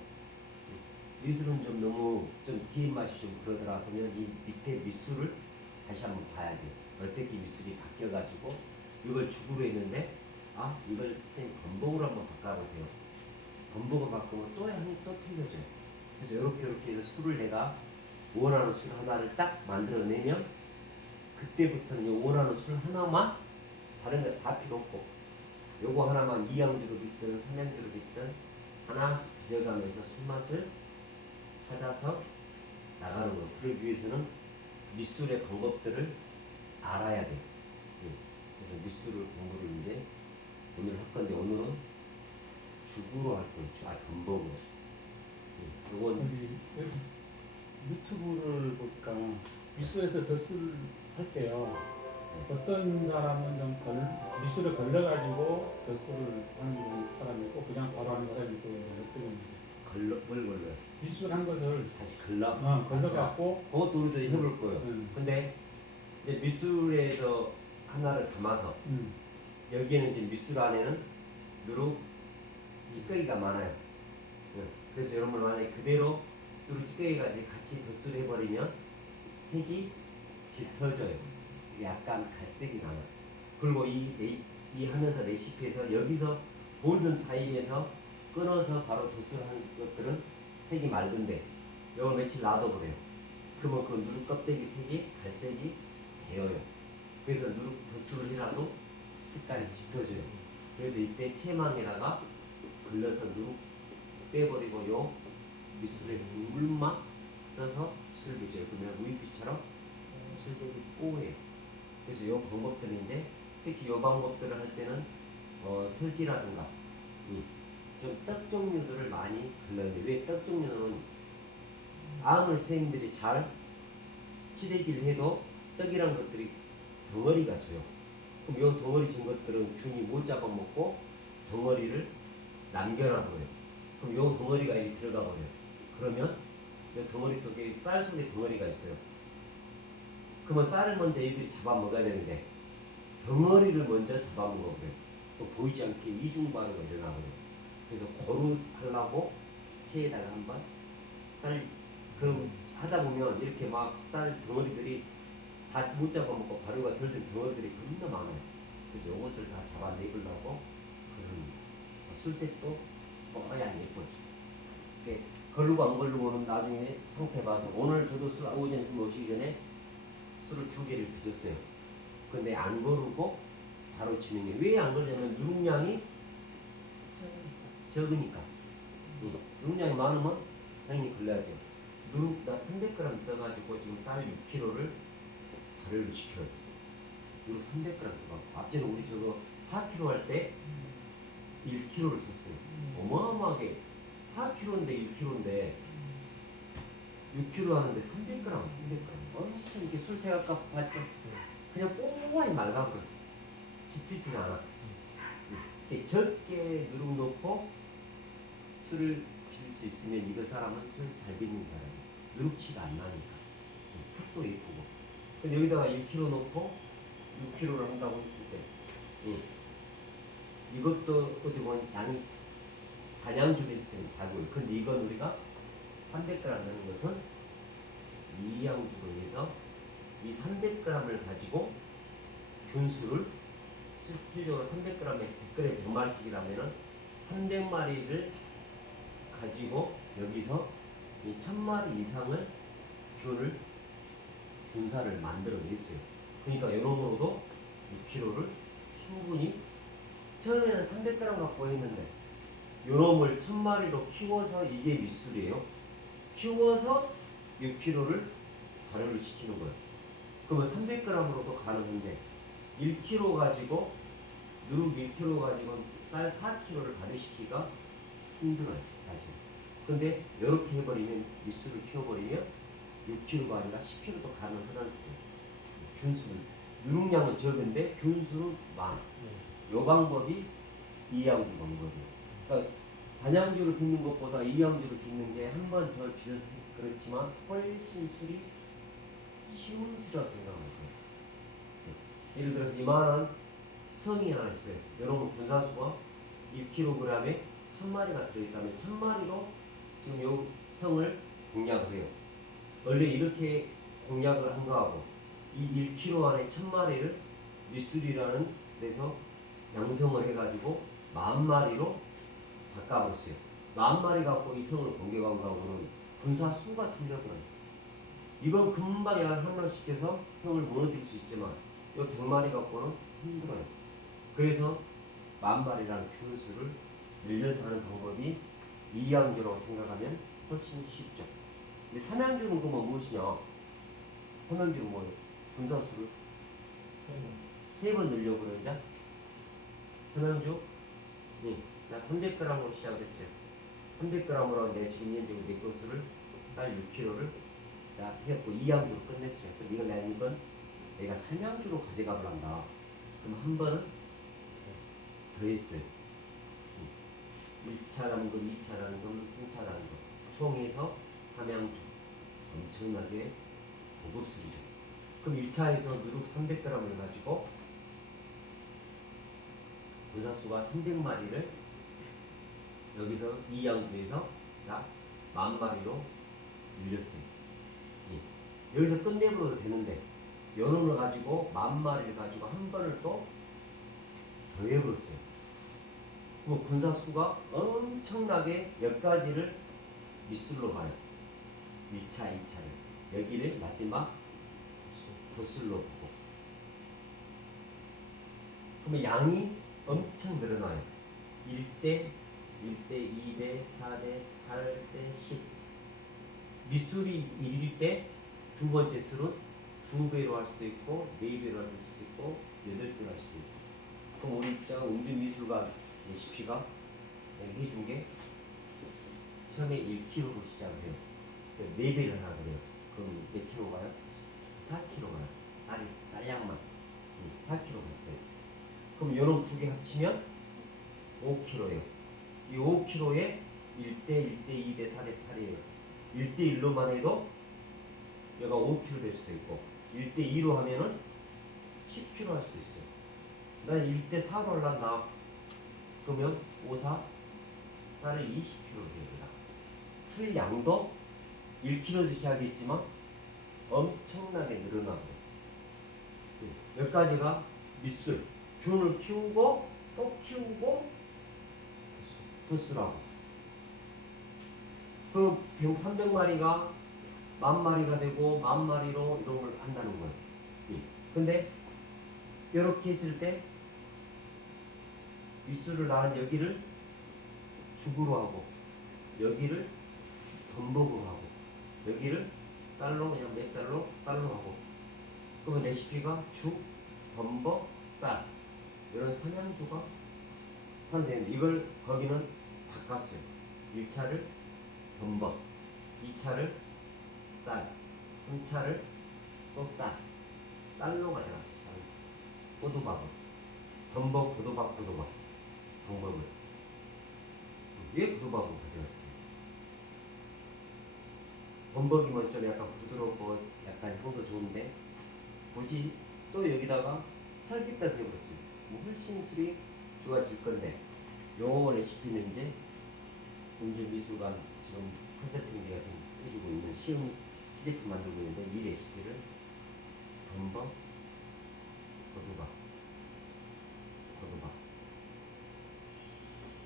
미술은 좀 너무 좀 뒤에 맛이 좀 그러더라 그러면 이 밑에 미술을 다시 한번 봐야 돼요. 어떻게 미술이 바뀌어가지고 이걸 죽으로 했는데 이걸 선생님 건봉으로 한번 바꿔보세요. 건봉을 바꾸면 또 향이 또 틀려져요. 그래서 이렇게 해서 술을 내가 원하는 술 하나를 딱 만들어내면 그때부터는 원하는 술 하나만 다른 거 다 필요 없고 요거 하나만 2양주로 빚든 3양주로 빚든 하나씩 빚어가면서 술맛을 찾아서 나가는 거. 그러기 위해서는 미술의 방법들을 알아야 돼요. 그래서 미술을 공부를 이제 오늘 할 건데 오늘은 죽으로 할 거예요. 건봉으로. 요건 여기 유튜브를 보니까 미술에서 덧술 할 때요. 어떤 사람은 미술에 걸려가지고 덧술을 하는 사람이 있고 그냥 바로 하는 사람이 있고 어떤 뭘 걸려요? 미술 한 것을 다시 걸러? 걸려갖고 그것도 우리도 해볼 거예요. 근데 이제 미술에서 하나를 담아서 여기에는 이제 미술 안에는 누룩 찌꺼기가 많아요. 그래서 여러분 만약에 그대로 누룩 찌꺼기가 이제 같이 덧술 해버리면 색이 짙어져요. 약간 갈색이 나요. 그리고 이 하면서 레시피에서 여기서 골든 타임에서 끊어서 바로 덧술하는 것들은 색이 맑은데 이걸 며칠 놔둬버려요. 그러면 그 누룩 껍데기 색이 갈색이 되어요. 그래서 누룩 덧술을 해라도 색깔이 짙어져요. 그래서 이때 채망에다가 걸러서 누룩 빼버리고 요 미술에 물만 써서 술 빚어요. 그러면 우유피처럼 술색이 뽀해요. 그래서 요 방법들은 이제 특히 요 방법들을 할 때는 설기라든가 좀 떡 종류들을 많이 걸러야 돼요. 왜 떡 종류는 아무리 선생님들이 잘 합치되기를 해도 떡이란 것들이 덩어리가 져요. 그럼 요 덩어리 진 것들은 균이 못 잡아먹고 덩어리를 남겨놔버려요. 그럼 요 덩어리가 여기 들어가 버려요. 그러면 이 덩어리 속에 쌀 속에 덩어리가 있어요. 그러면 쌀을 먼저 얘들이 잡아먹어야 되는데 덩어리를 먼저 잡아먹어버려요. 또 보이지 않게 이중반응을 일어나버려요. 그래서 고루 하려고 체에다가 한번 쌀 그럼 하다 보면 이렇게 막 쌀 덩어리들이 다 못 잡아먹고 발효가 덜 된 덩어리들이 겁나 많아요. 그래서 요것들 다 잡아내보려고 그런 술색도 뽀얀 예뻐지. 걸르고 안 걸르고는 나중에 상태 봐서 오늘 저도 술 오전에 술 오시기 전에 술을 2개를 빚었어요. 근데 안 거르고 바로 치는 게 왜 안 걸냐면 누룩량이 적으니까. 누룩량이 많으면 당연히 걸려야 돼요. 누룩 나 300g 써가지고 지금 쌀 6kg를 발효를 시켜요. 누룩 300g 써가지고 앞전에 우리 저거 4kg 할 때 1kg를 썼어요. 어마어마하게 4kg인데 1kg인데 6kg 하는데 300g, 300g. 엄청 이렇게 술 생각값 봤죠? 그냥 꽁꽁하니 맑아버려. 짙지는 않아. 이렇게 적게 누룩 넣고 술을 빌 수 있으면 이거 사람은 술 잘 빚는 사람이에요. 누룩치가 안 나니까. 색도 예쁘고. 근데 여기다가 1kg 넣고 6kg를 한다고 했을 때 이것도 어떻게 보면 양이 단양주로 했을 때는 작아요. 근데 이건 우리가 300g 넣는 것은 이양주로 해서 이 300g을 가지고 균수를 실질적으로 300g에 100g 100마리씩이라면은 300마리를 가지고 여기서 이 1000마리 이상을 균을 균사를 만들어냈어요. 그러니까 여러모로도 6kg를 충분히 처음에는 300g 갖고 했는데 요놈을 1000마리로 키워서 이게 밑술이에요. 키워서 6kg를 발효를 시키는 거예요. 그러면 300g으로도 가능한데 1kg 가지고 누룩 1kg 가지고 쌀 4kg를 발효시키기가 힘들어요, 사실. 근데 이렇게 해버리면 밑술을 키워버리면 6kg가 아니라 10kg도 가능하다는 소리예요. 균수는 누룩량은 적은데 균수는 많아. 요 방법이 이양주 방법이에요. 그러니까 단양주를 빚는 것보다 이양주를 빚는 게 한 번 더 빚어서 그렇지만 훨씬 술이 쉬운 술이라고 생각하면 돼요. 예를 들어서 이만한 성이 하나 있어요. 여러분 분사수가 1kg에 1000마리가 들어있다면 1000마리로 지금 요 성을 공략을 해요. 원래 이렇게 공략을 한 거하고 이 1kg 안에 1000마리를 미술이라는 데서 양성을 해가지고 10,000마리로 바꿔버렸어요. 10,000마리 갖고 이 성을 공격한 거하고는 군사 수가 틀려버려요. 이건 금방 약 함락시켜서 성을 무너뜨릴 수 있지만 이 100마리 갖고는 힘들어요. 그래서 10,000마리라는 균수를 늘려서 하는 방법이 이양주라고 생각하면 훨씬 쉽죠. 근데 삼양주는 그러면 무엇이냐? 삼양주는 뭐예요? 분사수를 3번 늘려고 그러자. 삼양주? 나 300g으로 시작했어요. 300g으로 내 지금 현재 내 것을 쌀 6kg를 자 해갖고 2양주로 끝냈어요. 근데 이건 내가 3양주로 가져가려 한다. 그럼 한 번은 더 했어요. 1차 담금, 2차 담금, 3차 담금 총 해서 3양주. 엄청나게 고급술이죠. 그럼 1차에서 누룩 300g을 가지고 분사수가 300마리를 여기서 2양주에서 자 10,000마리로 늘렸어요. 여기서 끝내버려도 되는데 연원을 가지고 10,000마리를 가지고 한 번을 또 더해버렸어요. 그럼 분사수가 엄청나게 몇 가지를 밑술로 가요. 1차, 2차를 여기를 마지막 도술로 보고 그러면 양이 엄청 늘어나요. 1대, 2대, 4대, 8대, 10 밑술이 1일 때 두 번째 술은 2배로 할 수도 있고 4배로 할 수도 있고 8배로 할 수도 있고 그럼 우리 음주 미술관 레시피가 해준 게 처음에 1kg로 시작을 해요. 4배를 하나 그래요. 그럼 몇 킬로가요? 한량만 4kg 갔어요. 그럼 요런 두 개 합치면 5kg예요. 이 5kg에 1대 1대 2대 4대 8이에요. 1대 1로만 해도 얘가 5kg 될 수도 있고 1대 2로 하면은 10kg 할 수도 있어요. 난 1대 4로 하려나 그러면 5, 4 쌀을 20kg 해야 된다. 술 양도 1kg에서 시작했지만 엄청나게 늘어나고 몇 가지가 밑술 균을 키우고 또 키우고 도수라고 그 병 300마리가 10,000마리가 되고 10,000마리로 이런 걸 한다는 거예요. 근데 이렇게 했을 때 윗술을 낳은 여기를 죽으로 하고 여기를 범벅으로 하고 여기를 쌀로 그냥 맵쌀로 쌀로 하고 그러면 레시피가 죽, 범벅, 쌀 이런 삼양주가 탄생했는데 이걸 거기는 바꿨어요. 1차를 범벅, 2차를 쌀, 3차를 또 쌀, 쌀로 가져갔어요. 쌀. 포도밥을 범벅, 포도밥, 포도밥 방법을 왜 포도밥을 가져갔어요? 범벅이면 좀 약간 부드럽고 약간 향도 좋은데 굳이 또 여기다가 설깃까지 해버렸어요. 뭐 훨씬 술이 좋아질 건데 요 레시피는 이제 음주미술관 지금 컨설팅비가 지금 해주고 있는 시제품 만들고 있는데 이 레시피를 범벅, 포도밥, 포도밥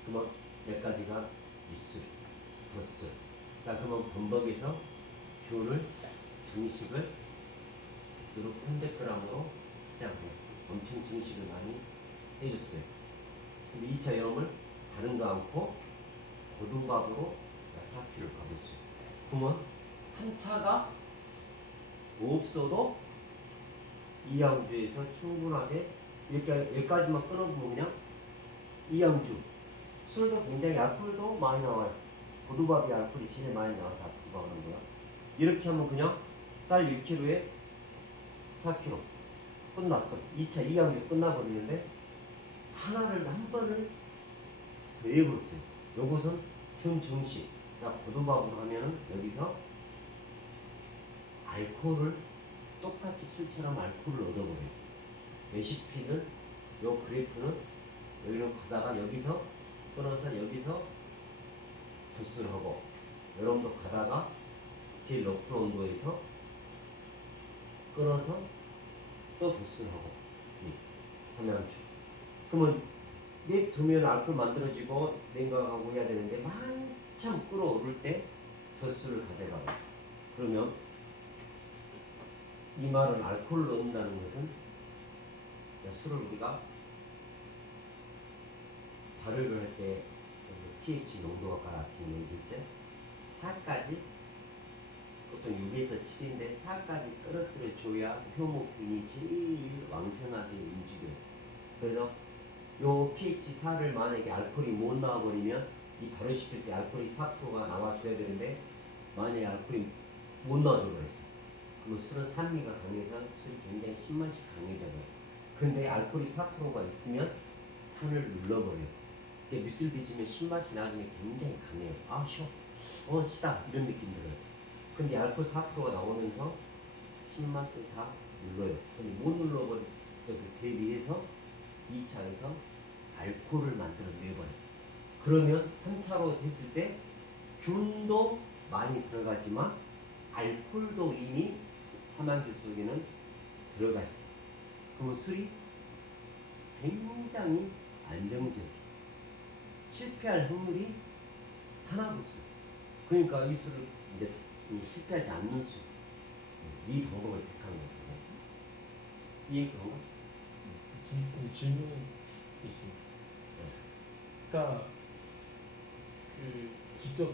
그러면 몇 가지가 밑술, 덧술 자 그러면 범벅에서 귤을 증식을 누룩 300g으로 시작해요. 엄청 증식을 많이 해줬어요. 근데 2차 여름을 다른 거 않고 고두밥으로 4kg 가봤어요. 그러면 3차가 없어도 이양주에서 충분하게 여기까지만 끊어보면 그냥 이양주 술도 굉장히 알코올도 많이 나와요. 고두밥이 알코올이 제일 많이 나와서 고두밥 하는 거야. 이렇게 하면 그냥 쌀 1kg에 4kg 끝났어. 2차 이양주 끝나버리는데 하나를 한 번을 더 해버렸어요. 요것은 준증식. 자 고두밥으로 하면은 여기서 알코올을 똑같이 술처럼 알코올을 얻어버려요. 레시피는 요 그래프는 여기로 가다가 여기서 끊어서 여기서 도수를 하고 여러분도 가다가 제일 높은 온도에서 끊어서 또 도수를 하고 삼양주 그러면 내 두면 알코올 만들어지고 냉각하고 해야 되는데 한참 끓어오를 때 도수를 가져가요. 그러면 이 말은 알코올을 넣는다는 것은 술을 우리가 발효를 할 때 pH 농도가 가라앉히는 얘기겠죠? 4까지 보통 6에서 7인데 4까지 떨어뜨려 줘야 효모균이 제일 왕성하게 움직여요. 그래서 요 pH 4를 만약에 알코올이 못 나와버리면 이 발효시킬 때 알코올이 4%가 나와줘야 되는데 만약에 알코올이 못 나와줘 버렸어. 그러면 술은 산미가 강해서 술이 굉장히 신맛이 강해져요. 근데 알코올이 4%가 있으면 산을 눌러버려요. 근데 밑술 뒤지면 신맛이 나중에 굉장히 강해요. 아 쉬어. 시다 이런 느낌 들어요. 근데 알코올 4%가 나오면서 신맛을 다 눌러요. 근데 못 눌러버린 것을 대비해서 2차에서 알코올을 만들어내버려요. 그러면 3차로 됐을 때 균도 많이 들어가지만 알코올도 이미 삼양주 속에는 들어가 있어. 그러면 술이 굉장히 안정적이야. 실패할 확률이 하나도 없어. 그러니까 이 술을 이제 실패하지 않는 술, 이 방법을 택한 거거든요. 이해가? 질문이 있습니다. 그러니까 그 직접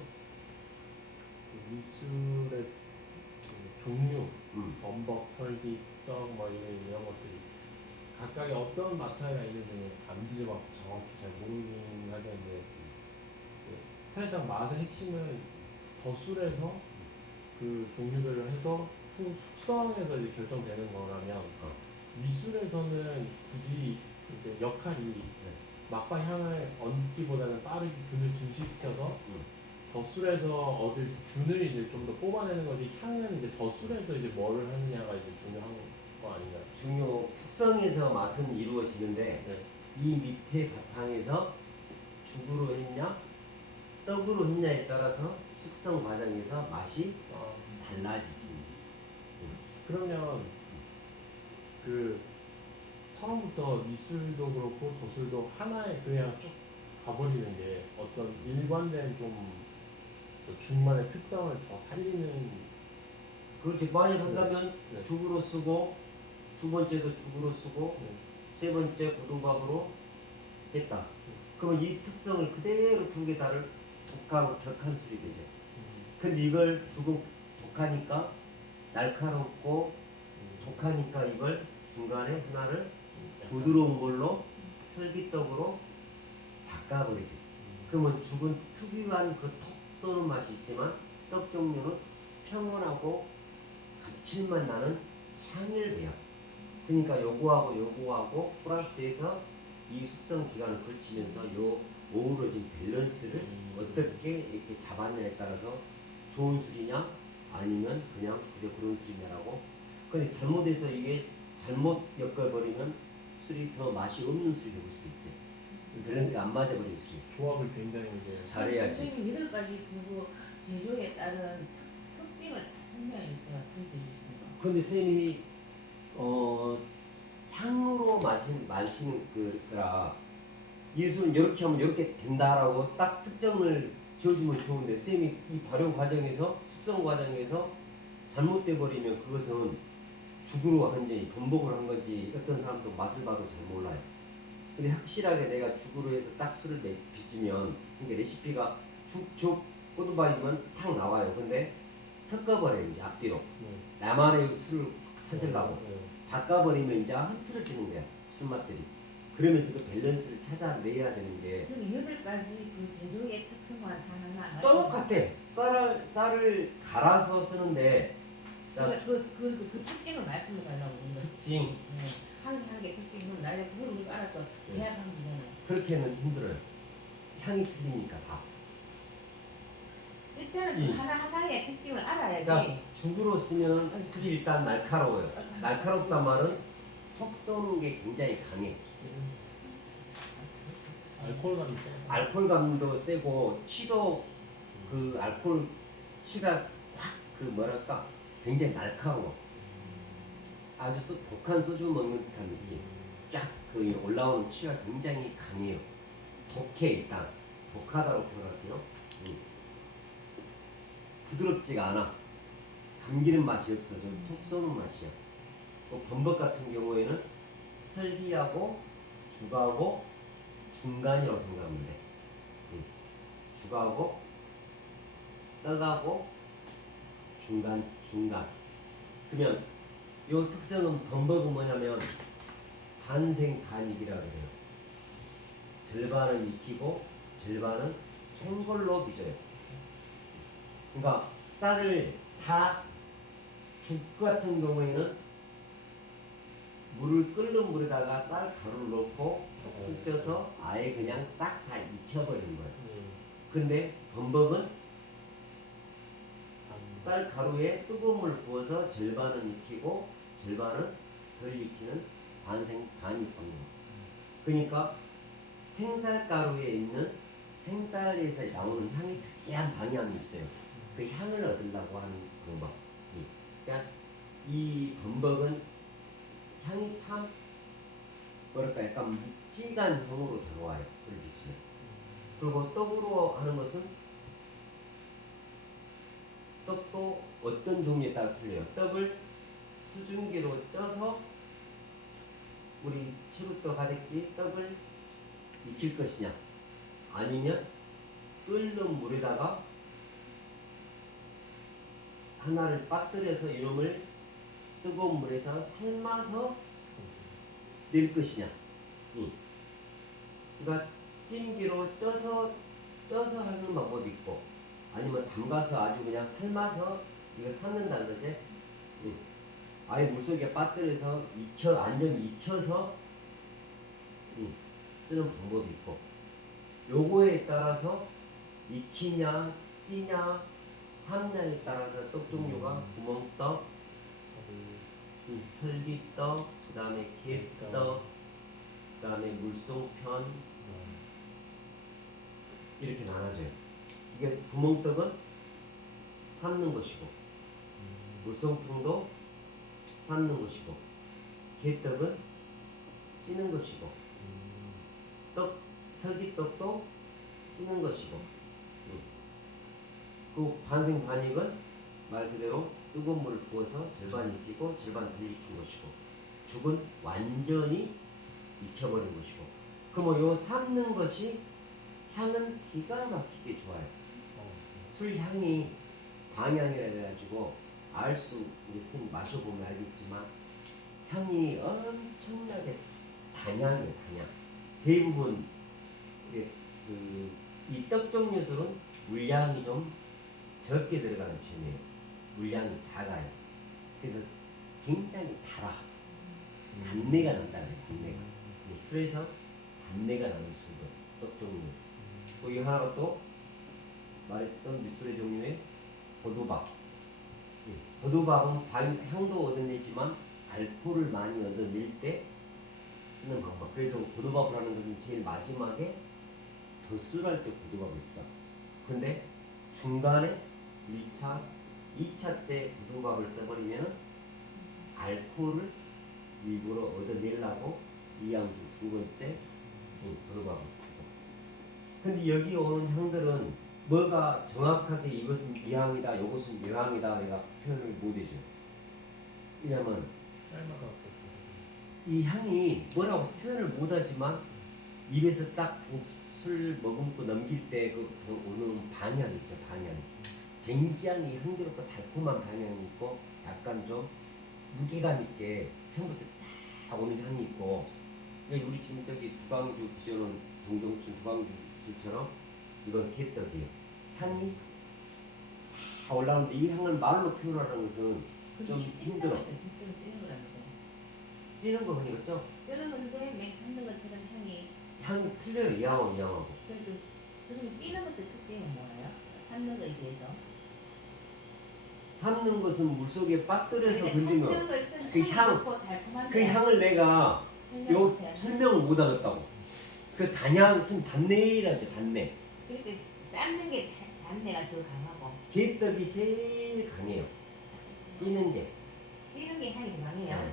그 미술의 그 종류, 범벅, 설기, 떡, 뭐 이런 것들이 각각의 어떤 맛 차이가 있는지는 암기를 막 정확히 잘 모르긴 하겠는데 사실상 맛의 핵심은 덧술에서 그 종류별로 해서 후 숙성해서 이제 결정되는 거라면 미술에서는 굳이 이제 역할이 맛과 향을 얹기보다는 빠르게 균을 증식시켜서 덧술에서 얻을 균을 이제 좀 더 뽑아내는 거지, 향은 이제 덧술에서 이제 뭐를 하느냐가 이제 중요한 거 아닌가요? 숙성에서 맛은 이루어지는데 네. 이 밑에 바탕에서 죽으로 했냐 떡으로 했냐에 따라서 숙성 과정에서 맛이 아, 달라지지. 그러면 그 처음부터 미술도 그렇고 덧술도 하나에 그냥 쭉 가버리는 게 어떤 일관된 좀 중만의 특성을 더 살리는. 그렇지. 많이 한다면 네. 죽으로 쓰고 두 번째도 죽으로 쓰고 네. 세 번째 고두밥으로 했다. 그러면 이 특성을 그대로 두 개 다를 독하고 격한 술이 되죠. 근데 이걸 죽은 독하니까 날카롭고 독하니까 이걸 중간에 하나를 부드러운 걸로 설비떡으로 바꿔버리지. 그러면 죽은 특유한 그 톡 쏘는 맛이 있지만 떡 종류는 평온하고 감칠맛 나는 향을 내요. 그러니까 요거하고 플러스해서 이 숙성 기간을 걸치면서 요 어우러진 밸런스를 어떻게 이렇게 잡았냐에 따라서 좋은 술이냐 아니면 그냥 그런 술이냐라고. 근데 잘못해서 이게 잘못 엮어버리면 술이 더 맛이 없는 술이 될 수도 있지. 밸런스가 안 맞아버린 술이. 조합을 굉장히 이제 잘해야지. 선생님 8가지 그 재료에 따른 특징을 다 설명해 주세요. 근데 선생님이 향으로 마시는 거라 이 술은 이렇게 하면 이렇게 된다라고 딱 특정을 지어주면 좋은데 선생님이 이 발효 과정에서 숙성 과정에서 잘못돼 버리면 그것은 죽으로 한지 번복을 한 건지 어떤 사람도 맛을 봐도 잘 몰라요. 근데 확실하게 내가 죽으로 해서 딱 술을 빚으면 그러니까 레시피가 죽 꼬두박이면 탁 나와요. 근데 섞어버려요 이제 앞뒤로. 나만의 술을 찾으려고 바꿔버리면 이제 흐트러지는 거야 술맛들이. 그러면서 그 밸런스를 찾아내야 되는데 그럼 8가지 그 재료의 특성과 하나 똑같아. 쌀을 갈아서 쓰는데 그 특징을 말씀해 달라고 그런 거예요. 특징 네. 한 개 특징은 나중에 그걸 우리가 알아서 계약하면 되잖아요. 그렇게는 힘들어요. 향이 틀리니까 다. 일단은 그 하나하나의 특징을 알아야지. 그러니까 죽으로 쓰면 술이 일단 날카로워요. 날카롭단 말은 톡 쏘는 게 굉장히 강해. 알코올감이 세. 알코올감도 세고 치도 그 알코올 치가 확 그 뭐랄까 굉장히 날카로워. 아주 독한 소주 먹는 듯한 느낌. 쫙그 올라오는 치가 굉장히 강해요. 독해 일단. 독하다고 표현할게요. 부드럽지가 않아. 감기는 맛이 없어. 좀 톡 쏘는 맛이야. 범벅 같은 경우에는 설기하고 죽하고 중간이라고 생각하면 돼. 죽하고 떡하고 중간. 그러면 요 특성은 범벅은 뭐냐면 반생반익이라고 그래요. 절반은 익히고 절반은 생걸로 빚어요. 그러니까 쌀을 다 죽 같은 경우에는 물을 끓는 물에다가 쌀 가루를 넣고 푹 쪄서 아예 그냥 싹 다 익혀버리는 거예요. 근데 범벅은 쌀 가루에 뜨거운 물을 부어서 절반은 익히고 절반은 덜 익히는 반생 반익 방법. 그러니까 생쌀가루에 있는 생쌀에서 나오는 향이 특이한 방향이 있어요. 그 향을 얻으려고 하는 방법. 그러니까 이 범벅은 향이 참 뭐랄까 약간 묵직한 향으로 다가와요. 술을 비치면. 그리고 떡으로 하는 것은 떡도 어떤 종류에 따라 틀려요. 떡을 수증기로 쪄서 우리 치루떡 하듯이 떡을 익힐 것이냐 아니면 끓는 물에다가 하나를 빠뜨려서 이놈을 뜨거운 물에서 삶아서 낼 것이냐. 그러니까 찜기로 쪄서 하는 방법이 있고 아니면 담가서 아주 그냥 삶아서 이거 삶는다는 거지. 아예 물속에 빠뜨려서 안전히 익혀서 쓰는 방법이 있고, 요거에 따라서 익히냐 찌냐 삶냐에 따라서 떡 종류가 구멍떡, 설기떡, 그 다음에 개떡, 그 다음에 물송편 이렇게 나눠져요. 이게 구멍떡은 삶는 것이고, 물송편도 삶는 것이고, 개떡은 찌는 것이고, 설기떡도 찌는 것이고, 그 반생반익은 말 그대로 뜨거운 물을 부어서 절반 익히고 절반 덜 익힌 것이고, 죽은 완전히 익혀버린 것이고. 그럼 요 삶는 것이 향은 기가 막히게 좋아요. 술 향이 방향이라 해가지고 알 수 있으면 마셔보면 알겠지만 향이 엄청나게 단향이에요. 단향. 대부분 이 떡 종류들은 물량이 좀 적게 들어가는 편이에요. 물량이 작아요. 그래서 굉장히 달아. 단내가 난다는 단내가. 술에서 단내가 나는 술들, 떡 종류. 또 이 하나가 또 말했던 밑술의 종류의 고두밥. 고두밥은 향도 얻어내지만 알코올을 많이 얻어낼 때 쓰는 방법. 그래서 고두밥을 하는 것은 제일 마지막에 덧술할 때 고두밥을 써. 근데 중간에 1차, 2차 때 고두밥을 써버리면 알코올을 일부러 얻어내려고 이양주 두 번째 고두밥을 쓰고. 근데 여기 오는 향들은 뭐가 정확하게 이것은 이 향이다, 이것은 이 향이다 내가 표현을 못해줘. 왜냐면 쌀마다 이 향이 뭐라고 표현을 못하지만 입에서 딱 술 머금고 넘길 때 그 오는 방향이 있어. 방향이 굉장히 향기롭고 달콤한 방향이 있고, 약간 좀 무게감 있게 처음부터 쫙 오는 향이 있고. 우리 지금 저기 두광주 기존은 동정춘 두광주처럼 이건 개떡이에요. 향이 싹 올라오는데 이 향을 말로 표현하는 것은 좀 힘들어. 찌는 거 그러니까죠? 찌는 건데 맥 삶는 것처럼 향이 틀려요. 이하고 이하고. 그럼 찌는 것의 특징은 뭐예요? 삶는 거에 비해서? 삶는 것은 물속에 빠뜨려서 건지면 그 그 향을 내가 설명을 못 하겠다고. 그 단향은 단내라죠. 단내. 그러니까 삶는 게 단내가 더 강하고 개떡이 제일 강해요. 찌는 게. 찌는 게 향이 강해요.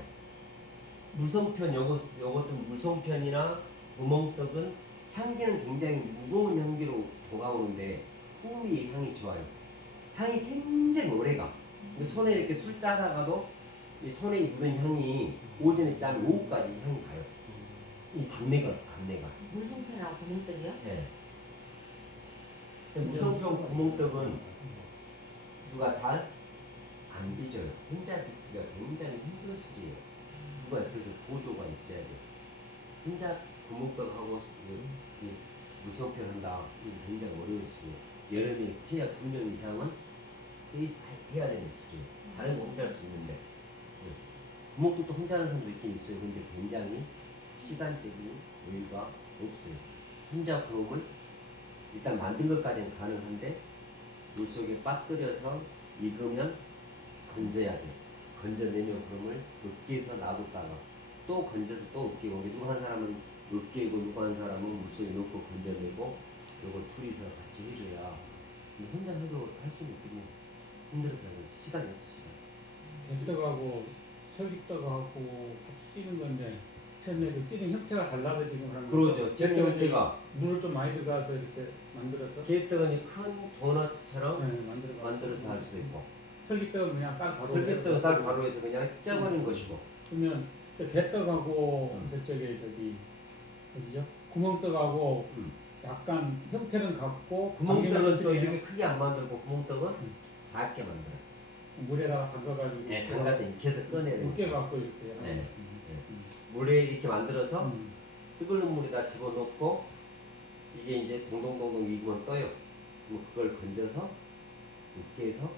물송편 요것도 물송편이나 구멍떡은 향기는 굉장히 무거운 향기로 다가오는데 풍미 향이 좋아요. 향이 굉장히 오래가. 손에 이렇게 술 짜다가도 이 손에 묻은 향이 오전에 짜면 오후까지 향이 가요. 이 단내가. 물송편하고 구멍떡이요? 네. 물송편 구멍떡은 누가 잘 안 빚어요. 혼자 빚기가 굉장히 힘든 술이에요. 누가 옆에서 보조가 있어야 돼. 혼자 구멍떡하고 물송편 한다. 굉장히 어려운 술이에요. 여름에 최하 2명 이상은 해야 되는 술이에요. 다른 거 혼자 할 수 있는데. 구멍떡도 혼자 하는 사람도 있긴 있어요. 근데 굉장히 시간적인 여유가 없어요. 혼자 그룹을 일단 만든 것까지는 가능한데 물속에 빠뜨려서 익으면 건져야 돼. 건져내면 그럼을 으깨서 놔뒀다가 또 건져서 또 으깨고, 누구 한 사람은 으깨고 누구 한 사람은 물속에 넣고 건져내고, 요거 둘이서 같이 해줘야. 혼자 해도 할 수는 있거든요. 힘들어서 그렇지. 시간이 없어. 시간. 개떡하고 설기떡하고 같이 찌는 건데 처음에 그 찌는 형태가 달라서 지금 하는 그러죠. 찌는 형태가 물을 좀 많이 들어가서 이렇게 만들어서 개떡은 큰 도넛처럼 만들어서 할 수도 있고, 설기떡은 그냥 쌀 바로 설기떡은 쌀 바로 해서 그냥 쪄버린 것이고. 그러면 개떡하고 저쪽에 어디죠? 구멍떡하고 약간 형태는 같고, 구멍떡은 또 이렇게 크게 안 만들고 구멍떡은 작게 만들어요. 물에다가 담가가지고 네, 담가서 익혀서 꺼내는. 으깨갖고 이렇게. 네. 물에 이렇게 만들어서 뜨거운 물에다 집어넣고 이게 이제 동동동동 익으면 떠요. 그럼 그걸 건져서 으깨서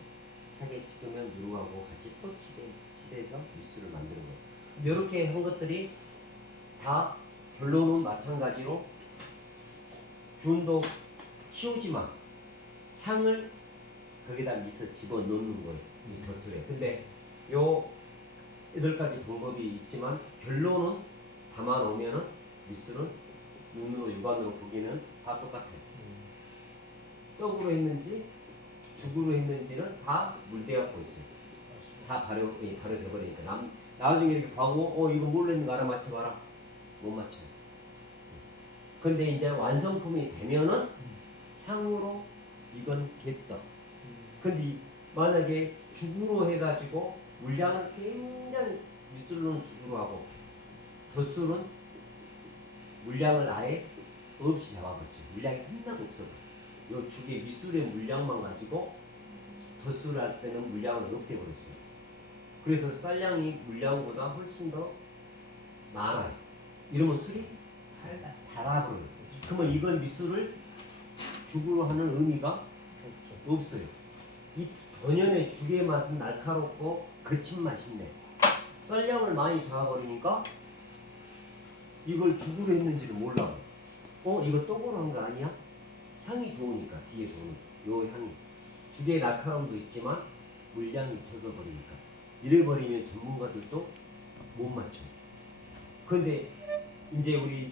차게 식으면 누룩하고 같이 또 치대 칠해서 미술을 만드는 거예요. 이렇게 한 것들이 다 결론은 마찬가지로 균도 키우지만 향을 거기다 미서 집어넣는 거예요. 이 덧술에. 근데 요 8가지 방법이 있지만 결론은 담아놓으면은 미술은 눈으로 육안으로 보기는 다 똑같아요. 떡으로 했는지 죽으로 했는지는 다 물대갖고 있어요. 다 발효돼버리니까 나중에 이렇게 보고 이거 뭘로 했는가 알아맞혀봐라. 못 맞춰요. 근데 이제 완성품이 되면은 향으로 이건 개떡. 근데 만약에 죽으로 해가지고 물량을 굉장히 미술로는 죽으로 하고 덧술은 물량을 아예 없이 잡아버렸어요. 물량이 하나도 없어. 요 죽의 미술의 물량만 가지고 덧술을 할 때는 물량을 없애버렸어요. 그래서 쌀량이 물량보다 훨씬 더 많아요. 이러면 술이 달아버려요. 그러면 이걸 미술을 죽으로 하는 의미가 없어요. 이 본연의 죽의 맛은 날카롭고 거친 맛인데 쌀량을 많이 잡아버리니까 이걸 죽으로 했는지를 몰라. 이거 떡으로 한 거 아니야? 향이 좋으니까 뒤에 도는 요 향이 죽의 날카로움도 있지만 물량이 적어버리니까 이래버리면 전문가들도 못 맞춰요. 근데 이제 우리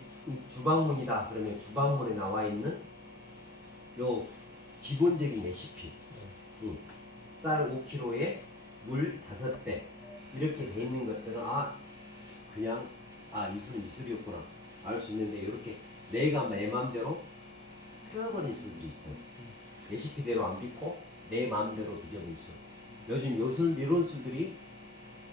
주방문이다 그러면 주방문에 나와 있는 요 기본적인 레시피 쌀 5kg에 물 5배 이렇게 돼 있는 것들은 그냥 이 술은 미술이었구나 알 수 있는데 이렇게 내가 내 마음대로 펴버린 술들이 있어요. 레시피대로 안 빚고 내 마음대로 빚어버린 술. 요즘 이런 술들이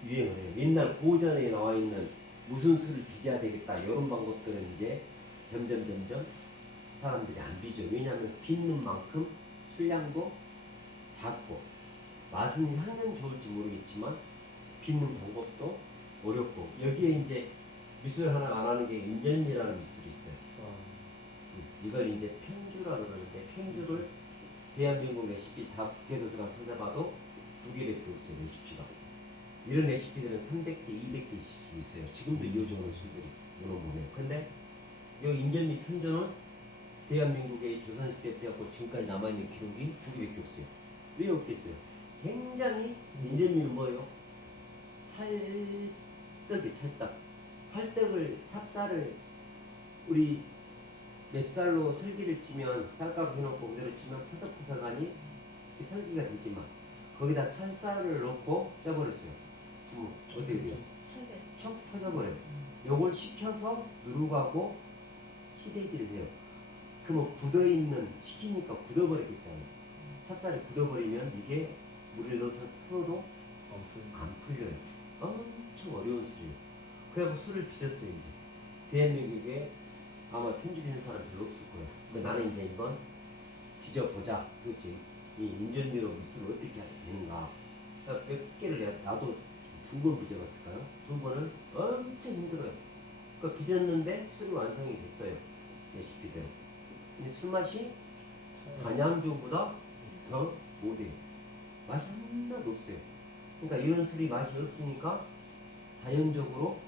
유행을 해요. 옛날 고전에 나와 있는 무슨 술을 빚어야 되겠다 이런 방법들은 이제 점점 사람들이 안 빚어요. 왜냐하면 빚는 만큼 술량도 작고 맛은 향은 좋을지 모르겠지만 빚는 방법도 어렵고 여기에 이제 미술 하나 안 하는 게 인절미라는 미술이 있어요. 이걸 이제 편주라 그러는데 편주를 대한민국 레시피 다 국회도서관 찾아봐도 2개밖에 없어요. 레시피가. 이런 레시피들은 300개, 200개씩 있어요. 지금도 이어져오는 술들이 이런 보면. 근데 이 인절미 편주는 대한민국의 조선시대 때하고 지금까지 남아있는 기록이 2개밖에 없어요. 왜 없겠어요? 굉장히 인절미는 뭐예요? 찰떡이 찰떡. 찹쌀을 우리 맵쌀로 설기를 찌면 쌀가루 해놓고 그대로 찌면 퍼석퍼석하니 설기가 되지만 거기다 찰쌀을 넣고 쪄버렸어요. 어떻게 돼요? 척 퍼져버려요. 요걸 식혀서 누룩하고 치대기를 해요. 그러면 굳어있는 식히니까 굳어버리겠잖아요. 찹쌀이 굳어버리면 이게 물을 넣어서 풀어도 안 풀려요. 엄청 어려운 술이에요. 그래서 술을 빚었어요. 이제 대한민국에 아마 편주 빚는 사람 별로 없을 거예요. 근데 나는 이제 이번 빚어보자. 그렇지. 이 인절미로 미술을 어떻게 되는가. 몇 개를 나도 2번 빚어봤을까요? 2번은 엄청 힘들어요. 그러니까 빚었는데 술이 완성이 됐어요. 레시피대로. 근데 술 맛이 단양주보다 더 못해요. 맛이 하나도 없어요. 그러니까 이런 술이 맛이 없으니까 자연적으로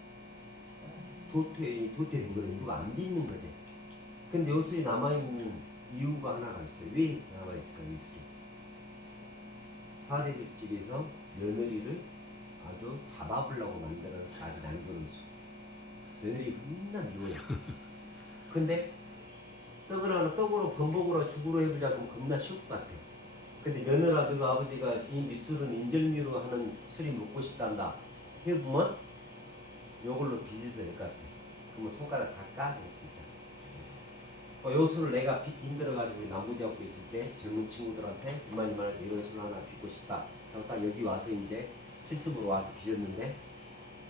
도태된 거예요. 누가 안 빚는 거지. 근데 요 술이 남아있는 이유가 하나가 있어요. 왜 남아있을까, 이 술이? 4대 빚집에서 며느리를 아주 잡아보려고 아직 남겨놓은 술. 며느리 맨날 미워요. 근데 떡으로 범벅으로 죽으로 해보자 그러면 겁나 쉬울 것 같아. 근데 며느라 그 아버지가 이 밑술은 인절미로 하는 술이 먹고 싶단다 해보면 요걸로 빚어서 될 것 같아. 그러면 손가락 다 까져 진짜. 요 술을 내가 빚기 힘들어가지고 남부대학교 있을 때 젊은 친구들한테 이만해서 이런 술을 하나 빚고 싶다. 그리고 딱 여기 와서 이제 실습으로 와서 빚었는데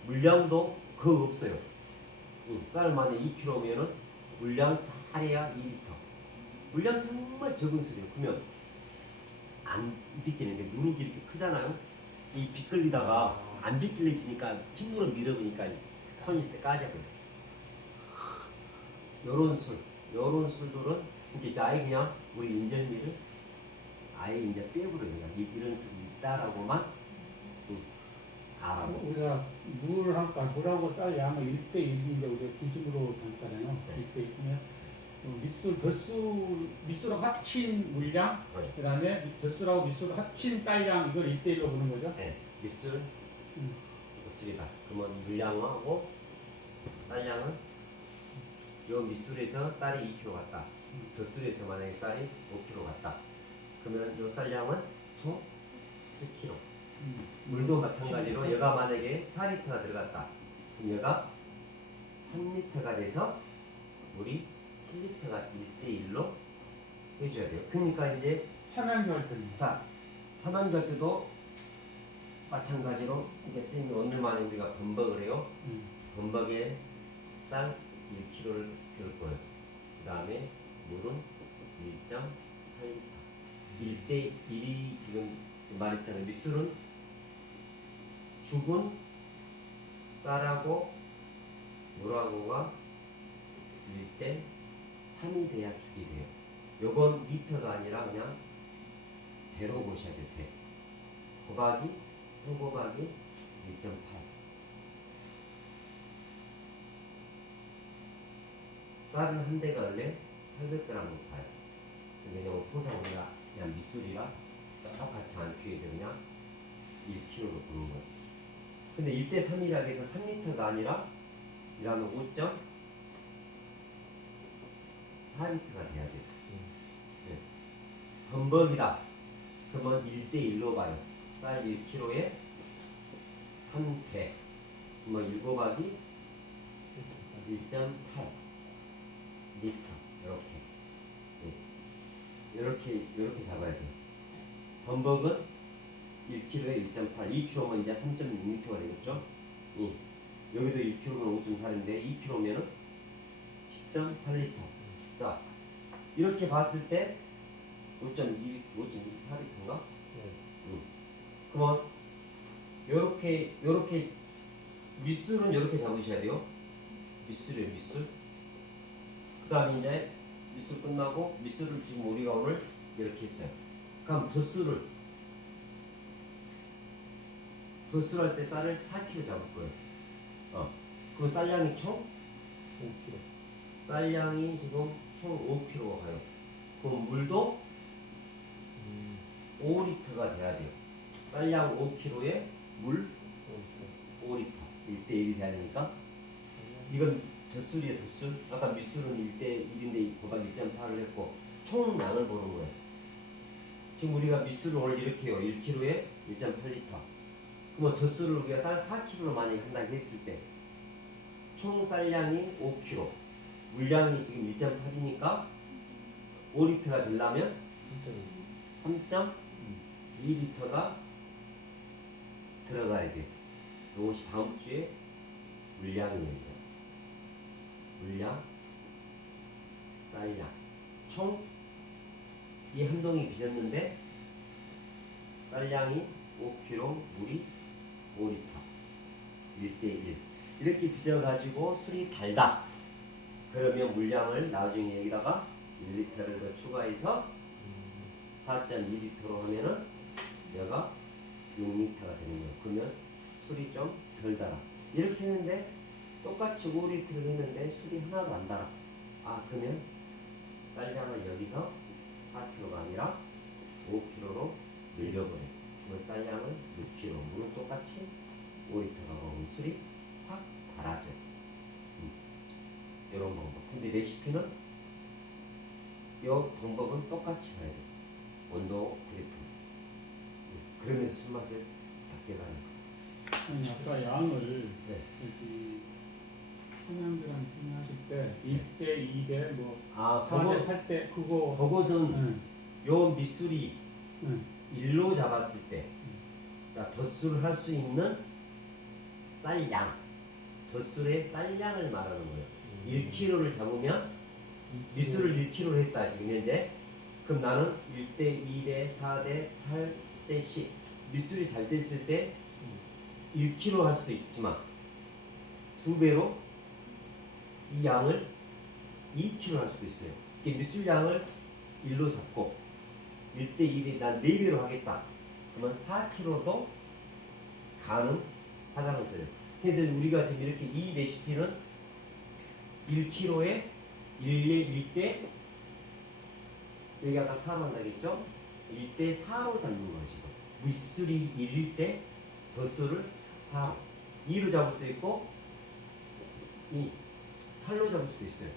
물량도 거의 없어요. 쌀 만에 2kg면은 물량 잘해야 2리터. 물량 정말 적은 술이에요. 그러면 안 빚기는데 누룩이 이렇게 크잖아요. 이 빗걸리다가 안 빗걸려지니까 힘으로 밀어보니까 손이 까져버려. 요런 술들은 이제 아예 그냥 우리 인절미를 아예 이제 빼버려요. 이런 술이 있다라고만 다라고. 우리가 물하고 쌀 양을 1대1인데 우리가 기준으로 잡잖아요. 네. 1대1이면 미수랑 합친 물량, 네. 그다음에 벼슬하고 미수를 합친 쌀양 이걸 1대1로 보는 거죠. 네. 밑술, 음. 덧술이다. 그러면 물량하고 쌀량은 요 밑술에서 쌀이 2kg 갔다. 덧술에서 만약에 쌀이 5kg 갔다. 그러면 요 쌀량은 총 7kg. 물도 마찬가지로 얘가 만약에 4리터가 들어갔다. 그럼 얘가 3리터가 돼서 물이 7리터가 1대1로 해줘야 돼요. 그러니까 이제 산란할 때는 자, 산환할 때도 마찬가지로 이게 스님이 오늘만에 우리가 범벅을 해요. 범벅에 쌀 1kg를 비울 거예요. 그 다음에 물은 1.8리터. 1대1이 지금 말했잖아요. 밑술은 죽은 쌀하고 물하고가 1대3이 돼야 죽이 돼요. 요건 리터가 아니라 그냥 대로 보셔야 돼요. 대. 곱하기 3 곱하기 1.8. 쌀은 한 대가 원래 800g으로 가요. 근데 이건 통상 우리가 그냥 밑술이라 똑같이 않기 위해서 그냥 1kg로 보는 거예요. 근데 1대3이라고 해서 3리터가 아니라 이러면 5.4리터가 돼야 돼요. 네. 범벅이다. 그러면 1대1로 봐요. 쌀 1kg에 한 대. 그러면 1 곱하기 1.8 리터. 이렇게 잡아야 돼요. 범벅은 1kg에 1.8, 2kg면 이제 3.6리터가 되겠죠? 여기도 1kg면 5.4인데 2kg면은 10.8리터. 자, 이렇게 봤을 때 5.24리터인가? 그러면 요렇게 밑술은 요렇게 잡으셔야 돼요. 밑술이에요, 밑술. 그 다음에 이제 밑술 끝나고 밑술을 지금 우리가 오늘 이렇게 했어요. 그럼 덧술을 할 때 쌀을 4kg 잡을 거예요. 그럼 쌀량이 총 5kg. 쌀량이 지금 총 5kg가 가요. 그럼 물도 5리터가 돼야 돼요. 쌀량 5kg에 물 5리터. 1대1이 돼야 되니까 이건 덧술이에요, 덧술. 아까 밑술은 1대1인데 곱하기 1.8을 했고 총 양을 보는 거예요. 지금 우리가 밑술을 오늘 이렇게 해요. 1kg에 1.8리터. 그러면 덧술을 우리가 쌀 4kg로 만약에 한다고 했을 때 총 쌀량이 5kg. 물량이 지금 1.8이니까 5리터가 되려면 3.2리터가 들어가야 돼요. 이것이 다음 주에 물량이에요. 이제. 물량, 쌀량. 총 이 한 동이 빚었는데 쌀량이 5kg, 물이 5리터. 1대1. 이렇게 빚어가지고 술이 달다. 그러면 물량을 나중에 여기다가 1리터를 더 추가해서 4.2리터로 하면은 얘가 6리터가 되는 거예요. 그러면 술이 좀 덜 달아. 이렇게 했는데 똑같이 5리터를 했는데 술이 하나도 안 달아. 그러면 쌀량을 여기서 4kg가 아니라 5kg로 늘려버려요. 그러면 쌀량은 6kg. 물은 똑같이 5리터가 나오면 술이 확 달아져요. 이런 방법. 근데 레시피는 이 방법은 똑같이 가야 돼요. 온도 그래프. 그러면서 술맛을 닿게 가는 거예요. 아까 양을 네. 선생님들한테 설명하실 때 1대 2대 뭐 4대 8대 그거 그것은 요 밑술이 응. 1로 잡았을 때 덧술을 할 수 있는 쌀양, 덧술의 쌀양을 말하는 거예요. 1kg를 잡으면 밑술을 1kg로 했다 지금 현재. 그럼 나는 1대 2대 4대 8대 10 밑술이 잘 됐을 때 1kg 할 수도 있지만 2배로 이 양을 2kg 할 수도 있어요. 밑술 양을 1로 잡고 1대 2대 난 4배로 하겠다. 그러면 4kg도 가능해요. 하단을 써요. 그래서 우리가 지금 이렇게 이 레시피는 1kg에 1대 여기 아까 4로 한다겠죠? 1대 4로 잡는 거예요. 지금 밑술이 1일 때 덧술을 4로 2로 잡을 수 있고 이 8로 잡을 수도 있어요.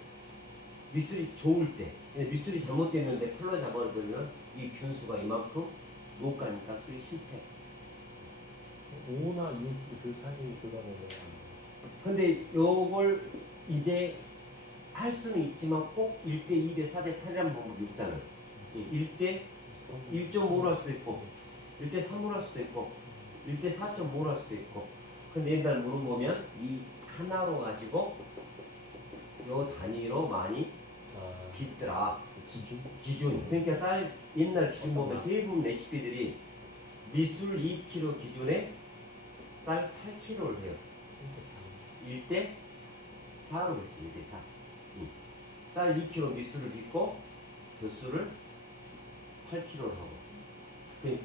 밑술이 좋을 때 밑술이 잘못됐는데 8로 잡아버리면 이 균수가 이만큼 못 가니까 술이 실패. 5나 6 그 사이 그거는 근데 요걸 이제 할 수는 있지만 꼭 1대 2대 4대 8이라는 방법이 없잖아요. 1대 1.5로 할 수도 있고 1대 3으로 할 수도 있고 1대 4.5로 할 수도 있고. 근데 옛날 물어보면 이 하나로 가지고 요 단위로 많이 빚더라. 기준. 그러니까 쌀 옛날 기준 보면 대부분 레시피들이 미술 2kg 기준에 쌀 8kg를 해요. 1대 4로 했어요. 1대 4. 쌀 2kg 미술을 빚고 덧술을 8kg를 하고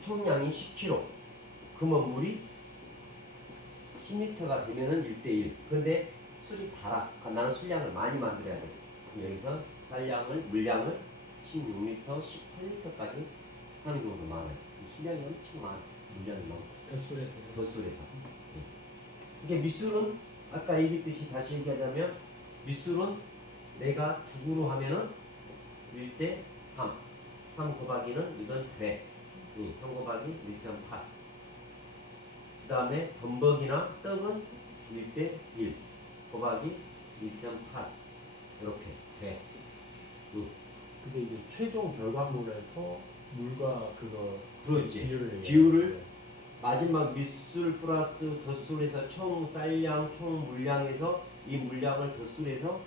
총량이 10kg. 그러면 물이 10리터가 되면은 1대1. 근데 술이 달아. 나는 술량을 많이 만들어야 돼. 여기서 쌀량을 물량을 16리터, 18리터까지 하는 경우도 많아요. 술량이 엄청 많아. 물량이 많고. 덧술에서. 이게 밑술은 아까 얘기했듯이 다시 얘기하자면 밑술은 내가 죽으로 하면은 1대 3. 3 곱하기는 이건 돼. 3 곱하기 1.8. 그 다음에 범벅이나 떡은 1대 1 곱하기 1.8 이렇게 돼. 그게 이제 최종 결과물에서 물과 그거 그렇지. 비율을 비율을 마지막 밑술 플러스 덧술에서 총 쌀량, 총 물량에서 이 물량을 덧술에서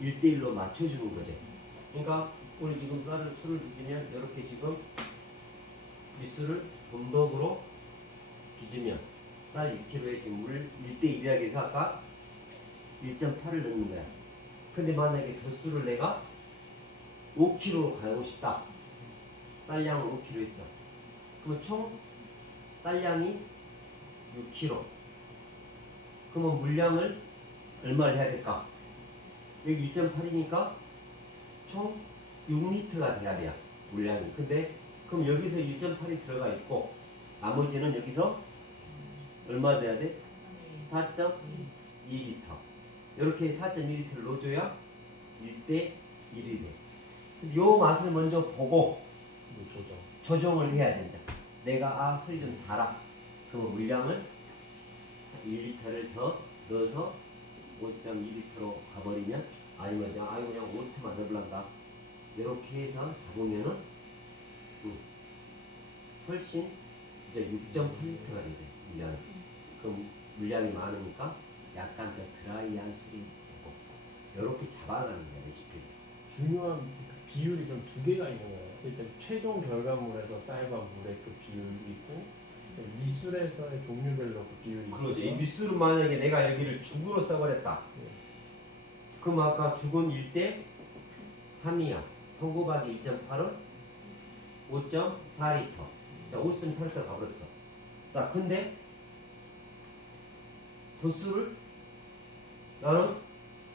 1대1로 맞춰주는 거지. 그러니까 우리 지금 술을 빚으면 이렇게 지금 밑술을 범벅으로 빚으면 쌀 2kg에 지금 물 1대1이라고 해서 아까 1.8을 넣는 거야. 근데 만약에 덧술을 내가 5kg로 가고 싶다. 쌀량을 5kg 했어. 그러면 총 쌀량이 6kg. 그러면 물량을 얼마를 해야 될까? 여기 2.8이니까 총 6리터가 돼야 돼요. 물량이. 근데 그럼 여기서 1.8이 들어가 있고 나머지는 여기서 얼마 돼야 돼? 4.2리터. 이렇게 4.2리터를 넣어줘야 1대 1이 돼. 요 맛을 먼저 보고 조정을 해야지. 이제 내가 술이 좀 달아. 그럼 물량을 1리터를 더 넣어서 5.2리터로 가버리면 아니면 그냥 5리터만 넣으란다. 이렇게 해서 잡으면은 훨씬 이제 6.8리터가 되죠. 물량이. 그럼 물량이 많으니까 약간 더 드라이한 술이 되고 이렇게 잡아가는 거야 레시피. 중요한 그 비율이 그럼 두 개가 있는 거예요. 일단 최종 결과물에서 쌀과 물의 그 비율이 있고 미술에서의 종류별로 그 비율이 있어요. 그러죠. 이 밑술은 만약에 내가 여기를 죽으로 써버렸다. 그럼 아까 죽은 1대 3이야. 3 곱하기 1.8은 5.4리터. 자, 5.4리터 가버렸어. 자, 근데 도수를 나는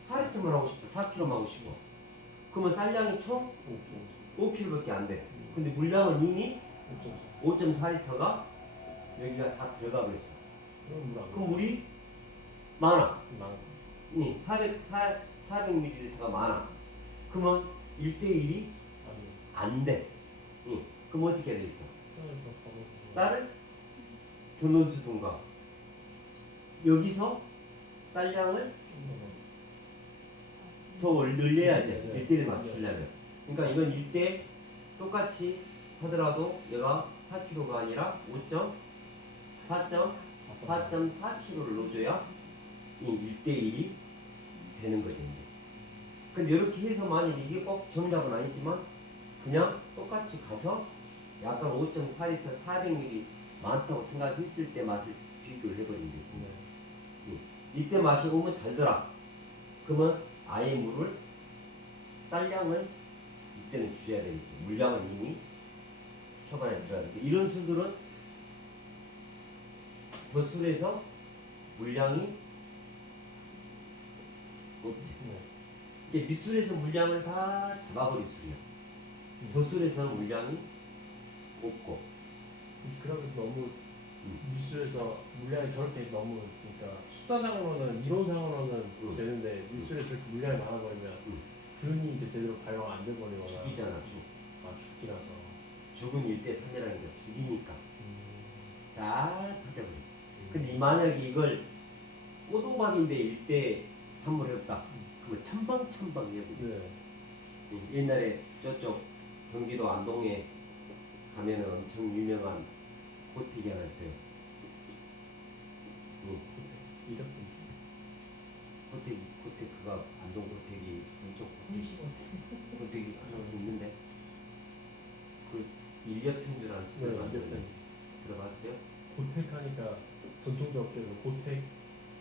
4리터만 하고 싶어. 4kg만 하고 싶어. 그러면 쌀량이 총 5kg밖에 안 돼. 근데 물량은 이미 5.4리터가 여기가 다 들어가 버렸어. 그럼 물이 많아. 400ml가 많아. 그러면 1대1이 안 돼. 그럼 어떻게 해야 되겠어? 쌀을 더 넣어주든가 여기서 쌀량을 더 늘려야지. 1대1을 맞추려면. 그러니까 이건 1대 똑같이 하더라도 얘가 4kg가 아니라 4.4kg를 넣어줘야 이 1대1이 되는 거지 이제. 근데 이렇게 해서 만약 이게 꼭 정답은 아니지만 그냥 똑같이 가서 약간 5.4리터 400ml 많다고 생각했을 때 맛을 비교를 해버리면 되지. 이때 맛이 오면 달더라. 그러면 아예 물을 쌀량을 이때는 줄여야 되겠지. 물량은 이미 초반에 들어가서 이런 술들은 덧술에서 물량이 없지. 네. 이게 밑술에서 물량을 다 잡아버린 술이야. 저술에서 물량이 없고. 그러면 너무 음. 미술에서 물량이 저렇게 너무 그러니까 숫자상으로는 이론상으로는 되는데 미술에 저렇게 물량이 많아버리면 균이 이제 제대로 발효가 안 돼버리거나 죽이잖아, 죽. 죽기라서 죽은 1대3이라는 게 죽이니까 잘 퍼져버리지. 근데 만약에 이걸 꼬도밥인데 1대3을 했다. 그러면 첨벙첨벙 해보지. 네. 옛날에 저쪽 경기도 안동에 가면은 엄청 유명한 고택이 하나 있어요. 이렇게 고택 그가 안동 고택이 왼쪽 음식 고택이 하나 있는데 그 일렵편주라는 술을 네, 만드는 들어봤어요? 고택하니까 전통적 업계에서 고택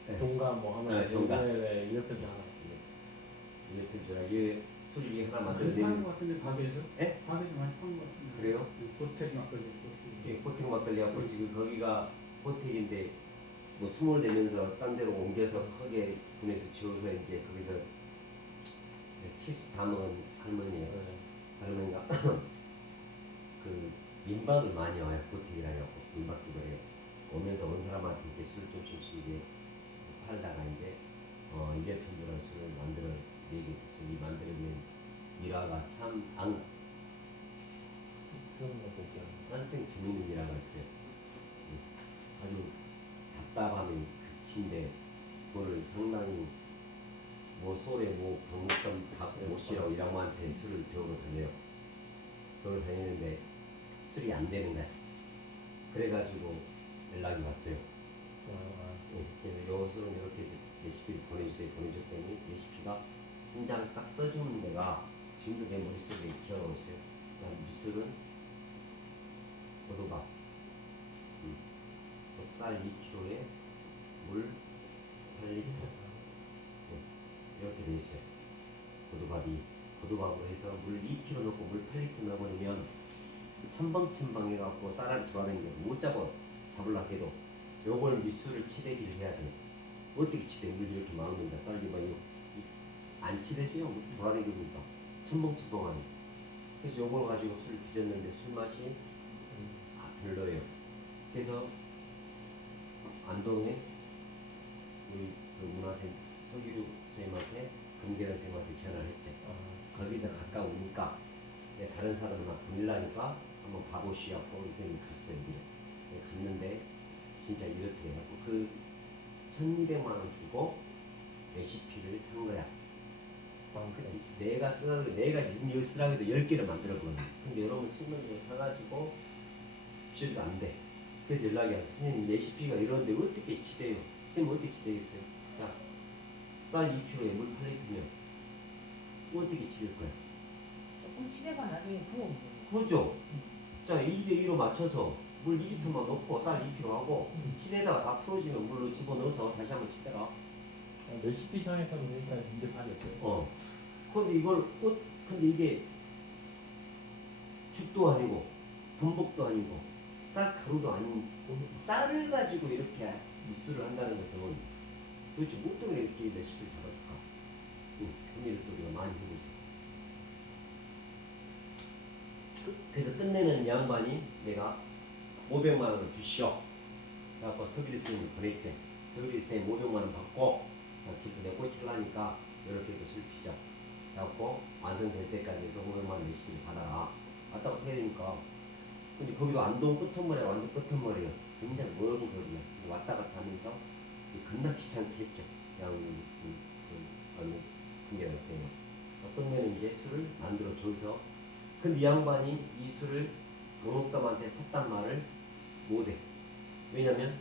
네. 종가 뭐 하나 네, 종가. 네, 이렇게 하나 있어요. 일렵편주라 이 술이 하나 파는 만들어내는 것 같은데 가게에서? 예? 가게에서 많이 파는 것 같은데. 그래요? 호텔 막걸리. 예, 고택 막걸리하고 지금 거기가 고택인데 뭐 스몰 되면서 딴 데로 옮겨서 크게 분해서 지어서 이제 거기서 70 다 먹은 할머니예요. 네. 할머니가 그 민박을 많이 와요. 고택이라고 민박집을 해요. 오면서 온 사람한테 이렇게 술을 조금씩 이제 팔다가 이제 일례편주라는 술을 만들어 내게 술이 만들어낸 일화가 참안 그런 것 같아요. 한층 재밌는 일화가 있어요. 아주 답답함이 그친데 그걸 상당히 뭐 서울에 뭐 경북권 박모씨라고 이랑마한테 술을 배우러 다녀요. 배우러 다니는데 술이 안 되는 거야. 그래가지고 연락이 왔어요. 그래서 요 술은 이렇게 해서 레시피를 보내주세요. 보내줬더니 레시피가 한 장 딱 써주는 데가 지금도 내 머릿속에 기억하고 있어요. 밑술은 고도밥, 쌀 2kg에 물 8리터 이렇게 돼 있어요. 고도밥으로 해서 물 2kg 넣고 물 8리터 넣어버리면 첨벙첨벙 해갖고 쌀알 돌아다니는 거 못 잡으려고 해도 요걸 밑술을 치대기를 해야 돼요. 어떻게 치대? 물 이렇게 막는다. 쌀이 막 안 치대지요? 돌아다니니까 첨벙첨벙하네. 그래서 요걸 가지고 술을 빚었는데 술 맛이 별로예요. 그래서 안동에 우리 그 문화생 서기루 선생님한테 금계란 선생님한테 전화를 했죠. 거기서 가까우니까 다른 사람만 보내려니까 한번 봐보시라고 선생님이 갔어요. 갔는데 진짜 이렇대요. 그 1,200만 원 주고 레시피를 산 거야. 내가 이거 쓰라고 해도 10개를 만들었거든. 근데 여러분 1,000만 원 사가지고 비춰도 안 돼. 그래서 연락이 와서 선생님 레시피가 이런데 어떻게 치대요? 선생님 어떻게 치대겠어요? 자, 쌀 2kg에 물 8리터면 어떻게 치댈 거야? 조금 치대가 나중에 부으면 돼요. 그렇죠? 자, 2대2로 맞춰서 물 2리터만 넣고 쌀 2kg 하고 치대다가 다 풀어지면 물로 집어넣어서 다시 한번 치대라. 레시피상에서는 일단 힘들 판이었어요. 근데 이게 죽도 아니고 분복도 아니고 쌀가루도 아닌 쌀을 가지고 이렇게 무술을 한다는 것은 도대체 뭐 때문에 이렇게 레시피를 잡았을까? 의미를 또 우리가 많이 해보세요. 그래서 끝내는 양반이 내가 500만 원을 주시오. 그래갖고 서기리 선생님을 보냈지. 서기리 선생님 500만 원 받고 집에 내 꽂히려니까 이렇게 술 피자. 그래갖고 완성될 때까지 해서 500만 원 레시피를 받아라. 왔다고 해야 되니까. 근데 거기도 안동 끝머리야. 완전 끝머리야. 굉장히 먼 거리야. 왔다 갔다 하면서 이제 겁나 귀찮게 했죠. 어느 금계란 선생님. 끝내는 이제 술을 만들어 줘서 근데 이 양반이 이 술을 동업감한테 샀단 말을 못해. 왜냐면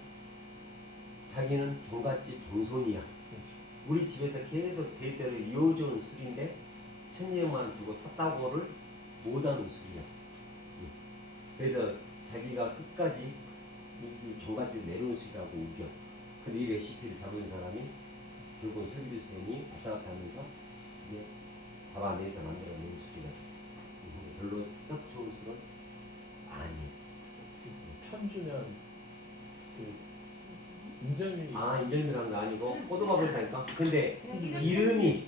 자기는 종갓집 종손이야. 우리 집에서 계속 대대로 이어져온 술인데 1,200만 원 주고 샀다고를 못하는 술이야. 그래서 자기가 끝까지 이 종갓집을 내려온 술이라고 우겨. 근데 이 레시피를 잡은 사람이 결국은 서기루 선생님이 왔다 갔다 하면서 이제 잡아내서 만들어낸 술이다. 별로 썩 좋은 술은 아니에요. 편주면 그 인절미. 아 인절미라는 거 아니고 호두밥이라니까. 근데 그냥 이름이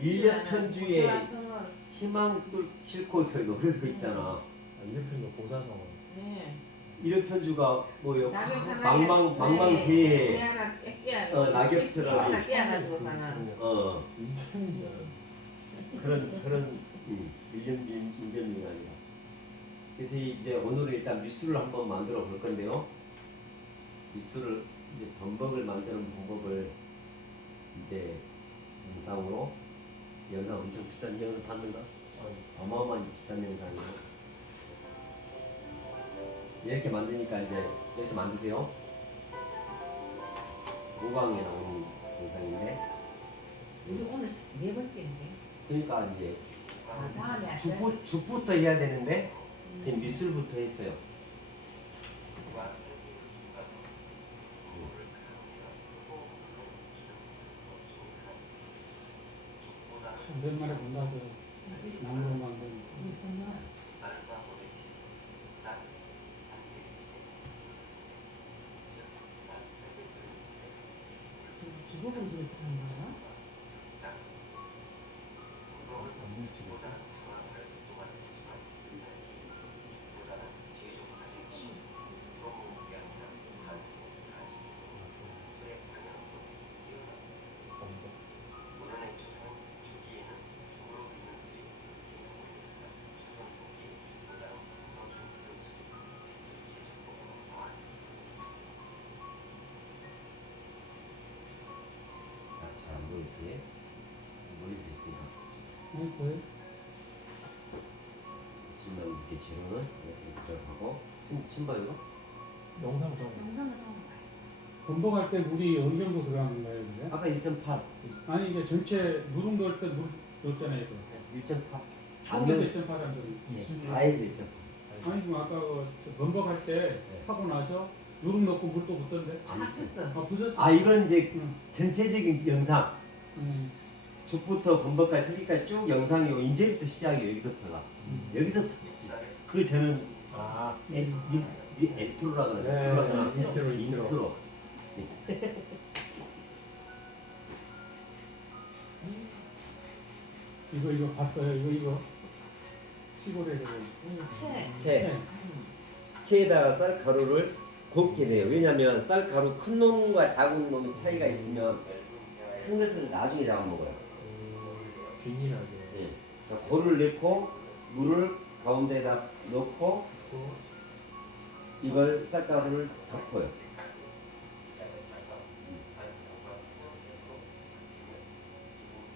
일렵 편주에 고사성어. 희망 싣고서 노래도 있잖아. 아, 이름표가 고사성어. 네. 일렵 편주가 뭐요? 낙엽 하나에 망망 배 배에 하나 깨야 낙엽처럼 하나 깨어가지고 가는. 인절미가 그런 인절미가 아니라. 그래서 이제 오늘은 일단 미술을 한번 만들어 볼 건데요. 미술을 이제 범벅을 만드는 방법을 이제 영상으로 영상 엄청 비싼 이 영상 봤는가? 어마어마한 비싼 영상이에요. 이렇게 만드니까 이제 이렇게 만드세요. 5강에 나오는 영상인데, 우리 오늘 네 번째인데. 그러니까 이제 아, 다음에 할까요? 죽부터 해야 되는데 지금 미술부터 했어요. 오랜만에 본다고 나무로 만든 죽어본 소리 듣는 거야? 잘안 보이지? 보일 수 있으니까. 그 미술만 이렇게 재료는 이렇게 들어가고 침 봐 이거? 영상 좀. 영상을 좀 봐요. 범벅할 때 물이 어느 정도 들어가는 거예요, 근데? 아까 1.8, 아니 이게 전체 누룽 넣을 때 물 넣었잖아요, 이거. 1.8. 처음에서 2.8한 소리. 다 해서 1.8. 아니 지금 아까 그 범벅할 때 네. 하고 나서 누룽 넣고 물 또 붓던데? 합쳤어. 아 부셨어. 아 이건 이제 응. 전체적인 영상. 음. 죽부터 범벅까지 서기까지 쭉 영상이고 이제부터 시작이에요. 여기서부터가. 여기서부터. 그 저는 아, 엔트로라 그러죠. 네, 엔트로라 그러나? 인트로. 인트로. 이거 봤어요? 이거 시골에 그 채. 채에다가 쌀가루를 곱게 내요. 왜냐하면 쌀가루 큰 놈과 작은 놈이 차이가 있으면 큰 것을 나중에 잡아 먹어요. 균일하게. 예. 자, 고를 넣고 물을 가운데에다 넣고 이걸 쌀가루를 덮어요.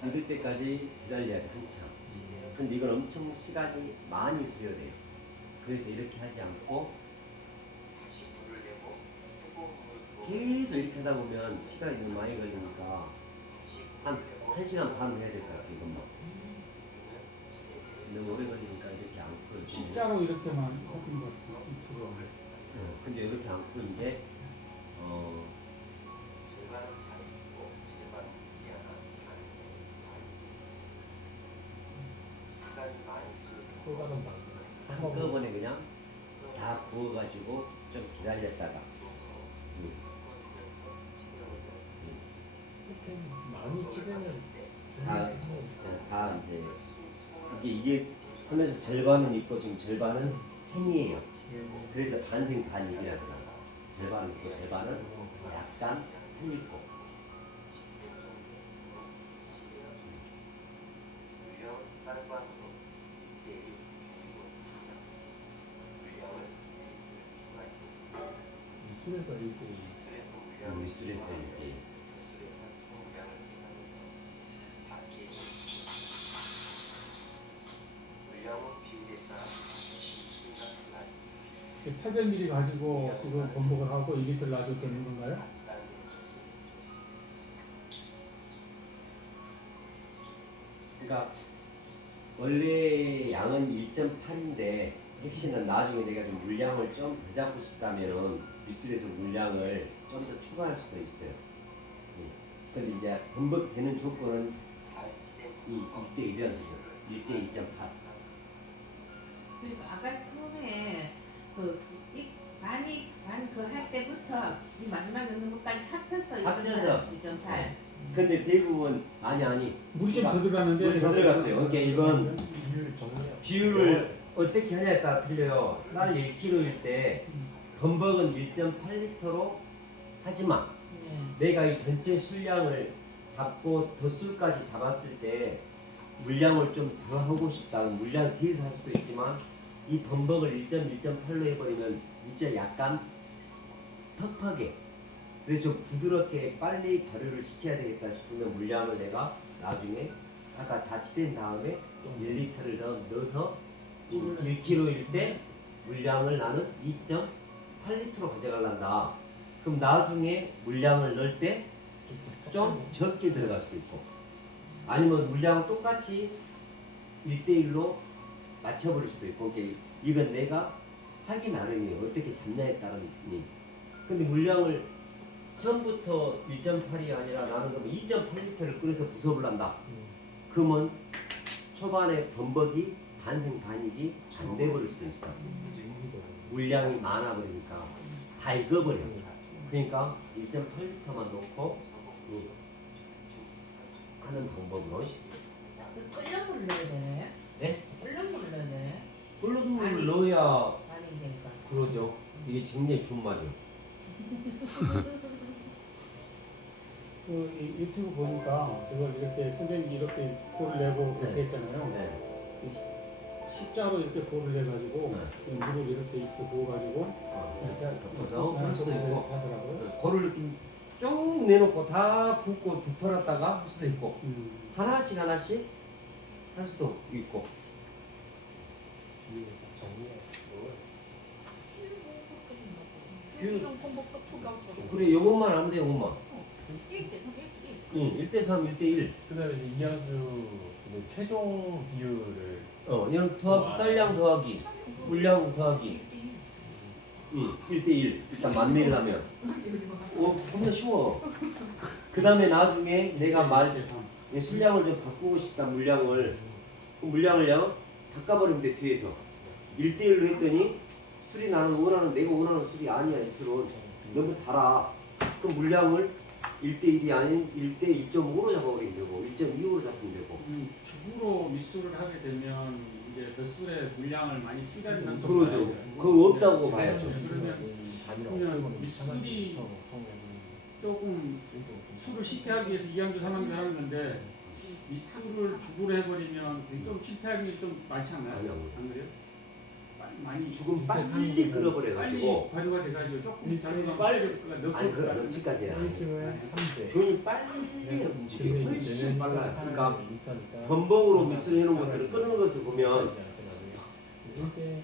익을 때까지 기다려야 돼 한참. 근데 이건 엄청 시간이 많이 소요돼요. 그래서 이렇게 하지 않고 계속 이렇게 하다 보면 시간이 너무 많이 걸리니까 한 1시간 반 해야 될 것 같아요. 이것만. 너무 오래 걸리니까 이렇게 안고 십자로 이렇게만 섞은 거 같아요. 밑으로. 근데 이렇게 안고 이제 또 다른 방법. 한꺼번에 그냥 다 구워가지고 좀 기다렸다가 많이 찌르면 다 이제 이게 하면서 절반은 있고 지금 절반은 생이에요. 그래서 반생 반익이라고 해요. 절반은 있고 절반은 약간 생있고. 미술에서 이렇게 미술에서 이렇게 이렇게 800ml 가지고 지금 범벅을 하고 2리터를 놔도 되는 건가요? 그러니까 원래 양은 1.8인데 핵심은 나중에 내가 좀 물량을 좀 더 잡고 싶다면은 미술에서 물량을 좀 더 추가할 수도 있어요. 근데 이제 범벅되는 조건은 1대 1이었어요. 1대 2.8. 그러니까 아까 처음에 그 그 할 때부터 이 마지막 넣는 것까지 합쳐서 합쳐서. 2.8. 근데 대부분 아니 물이 좀 더 들어갔는데 물이 더 들어갔어요. 그러니까 이건 비율 정리해요. 비율을 어떻게 하냐에 따라 틀려요. 쌀 1kg일 때 범벅은 1.8리터로 하지만 네. 내가 이 전체 술량을 잡고 덧술까지 잡았을 때 물량을 좀 더 하고 싶다. 물량 뒤에서 할 수도 있지만 이 범벅을 1.8로 해버리면 진짜 약간 퍽퍽해. 그래서 좀 부드럽게 빨리 발효를 시켜야 되겠다 싶으면 물량을 내가 나중에 아까 다 치댄 다음에 1리터를 더 넣어서 1kg일 때 물량을 나는 2.8리터로 가져가란다. 그럼 나중에 물량을 넣을 때 좀 적게 들어갈 수도 있고 아니면 물량을 똑같이 1대1로 맞춰버릴 수도 있고 그러니까 이건 내가 하기 나름이에요. 어떻게 잡냐에 따른 느낌. 근데 물량을 처음부터 1.8이 아니라 나는 그러면 2.8리터를 끓여서 부숴을 한다. 그러면 초반에 범벅이 반생 반익이 안 돼버릴 수 있어. 물량이 많아버리니까 다 익어버려. 그러니까 1.8리터만 넣고 하는 방법으로 끓는 물을 넣어야 되네. 네? 끓는 물을 넣어야 되네. 끓는 물을 아니. 넣어야 많이 되니까. 그러죠. 이게 굉장히 좋은 말이에요. 그 유튜브 보니까 그걸 이렇게 선생님이 이렇게 볼을 내고 이렇게 네. 했잖아요. 네. 십자로 이렇게 볼을 내가지고 네. 이 물을 이렇게 부어가지고 이렇게 덮어서 할 수도 있고 하더라고요. 고를 이렇게 쭉 내놓고 다 붓고 덮어놨다가 할 수도 있고 하나씩 하나씩 할 수도 있고 비율에서 정리해요. 그래 요것만 하면 돼 요것만 1대3 1대1 그다음에 이제 이하수 이제 최종 비율을 이런 쌀량 더하기 물량 더하기 1대1 일단 만내를 하면 보면 쉬워. 그 다음에 나중에 내가 술량을 좀 바꾸고 싶다 물량을 그 물량을요 바꿔버리면 돼. 뒤에서 1대1로 했더니 술이 나는 원하는 내가 원하는 술이 아니야. 이 술은 너무 달아. 그 물량을 1대1이 아닌 1대 2.5로 잡아버리면 되고 1.25로 잡으면 되고 죽으로 밑술을 하게 되면 이제 뱃술에 물량을 많이 추가한다는 그러죠. 그거 없다고 봐야죠. 그러면 밑술이 조금 술을 쉽게 하기 위해서 2항조 3항조 하는 건데 밑술을 죽으로 해버리면 좀 실패하는 게 좀 많지 않나요? 아니요. 안 그래요? 많이 죽으면 빨리 끓어버려가지고 빨리 발효가 돼가지고 조금 자르면 빨리- 넣고 아니 그 넘치까지는 아니에요. 1kg에 3대. 균이 빨리 움직여 훨씬 빨라요. 그러니까 범벅으로 밑술 해놓은 것들을 끓는 것을 보면 1대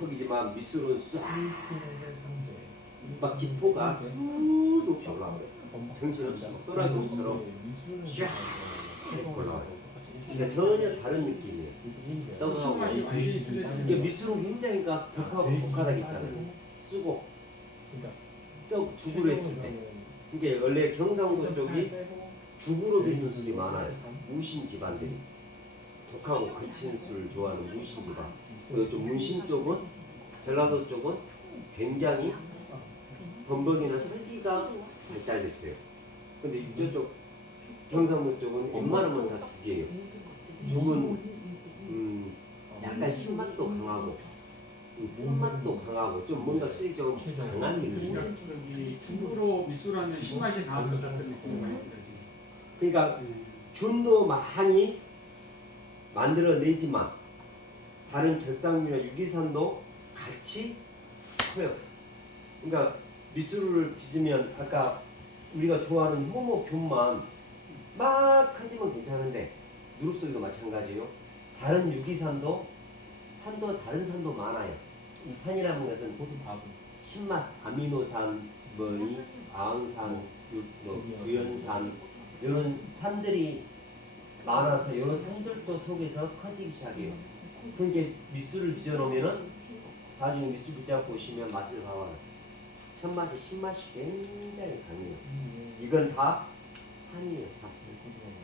퍽이지만 밑술은 싹 1kg에 3대. 막 기포가 수도 없이 올라와요. 정신없이 막 쏘라기처럼 쫙 올라와요. 그러니까 전혀 다른 느낌이에요. 떡하고 맛이 완전히 틀려지는 이게 밑술은 굉장히 그러니까 독하고 독하다고 했잖아요. 쓰고 떡 죽으로 했을 때 이게 원래 경상도 쪽이 죽으로 빚는 술이 많아요. 무신 집안들이 독하고 거친 술 좋아하는 무신 집안. 그리고 좀 무신 쪽은 전라도 쪽은 굉장히 범벅이나 설기가 발달됐어요. 근데 이쪽 경상도 쪽은 웬만하면 다 죽이에요. 죽은 약간 신맛도 강하고 쓴맛도 강하고 좀 뭔가 술이 좀 강한 느낌이에요. 저기 죽으로 밑술하면 신맛이 강한 것 같은 느낌이 많이 들어요. 그러니까 균도 많이 만들어내지만 다른 젖산류나 유기산도 같이 커요. 그러니까 밑술을 빚으면 아까 우리가 좋아하는 호모균만 막 커지면 괜찮은데 누룩소리도 마찬가지요. 다른 유기산도 다른 산도 많아요. 이 산이라는 것은 모두 바보. 신맛, 아미노산, 머니, 아항산, 구연산 이런 산들이 많아서 이런 산들도 속에서 커지기 시작해요. 그러니까 밑술을 빚어놓으면은 나중에 밑술 빚어 보시면 맛을 봐봐요. 첫 맛이 신맛이 굉장히 강해요. 이건 다 산이에요, 산.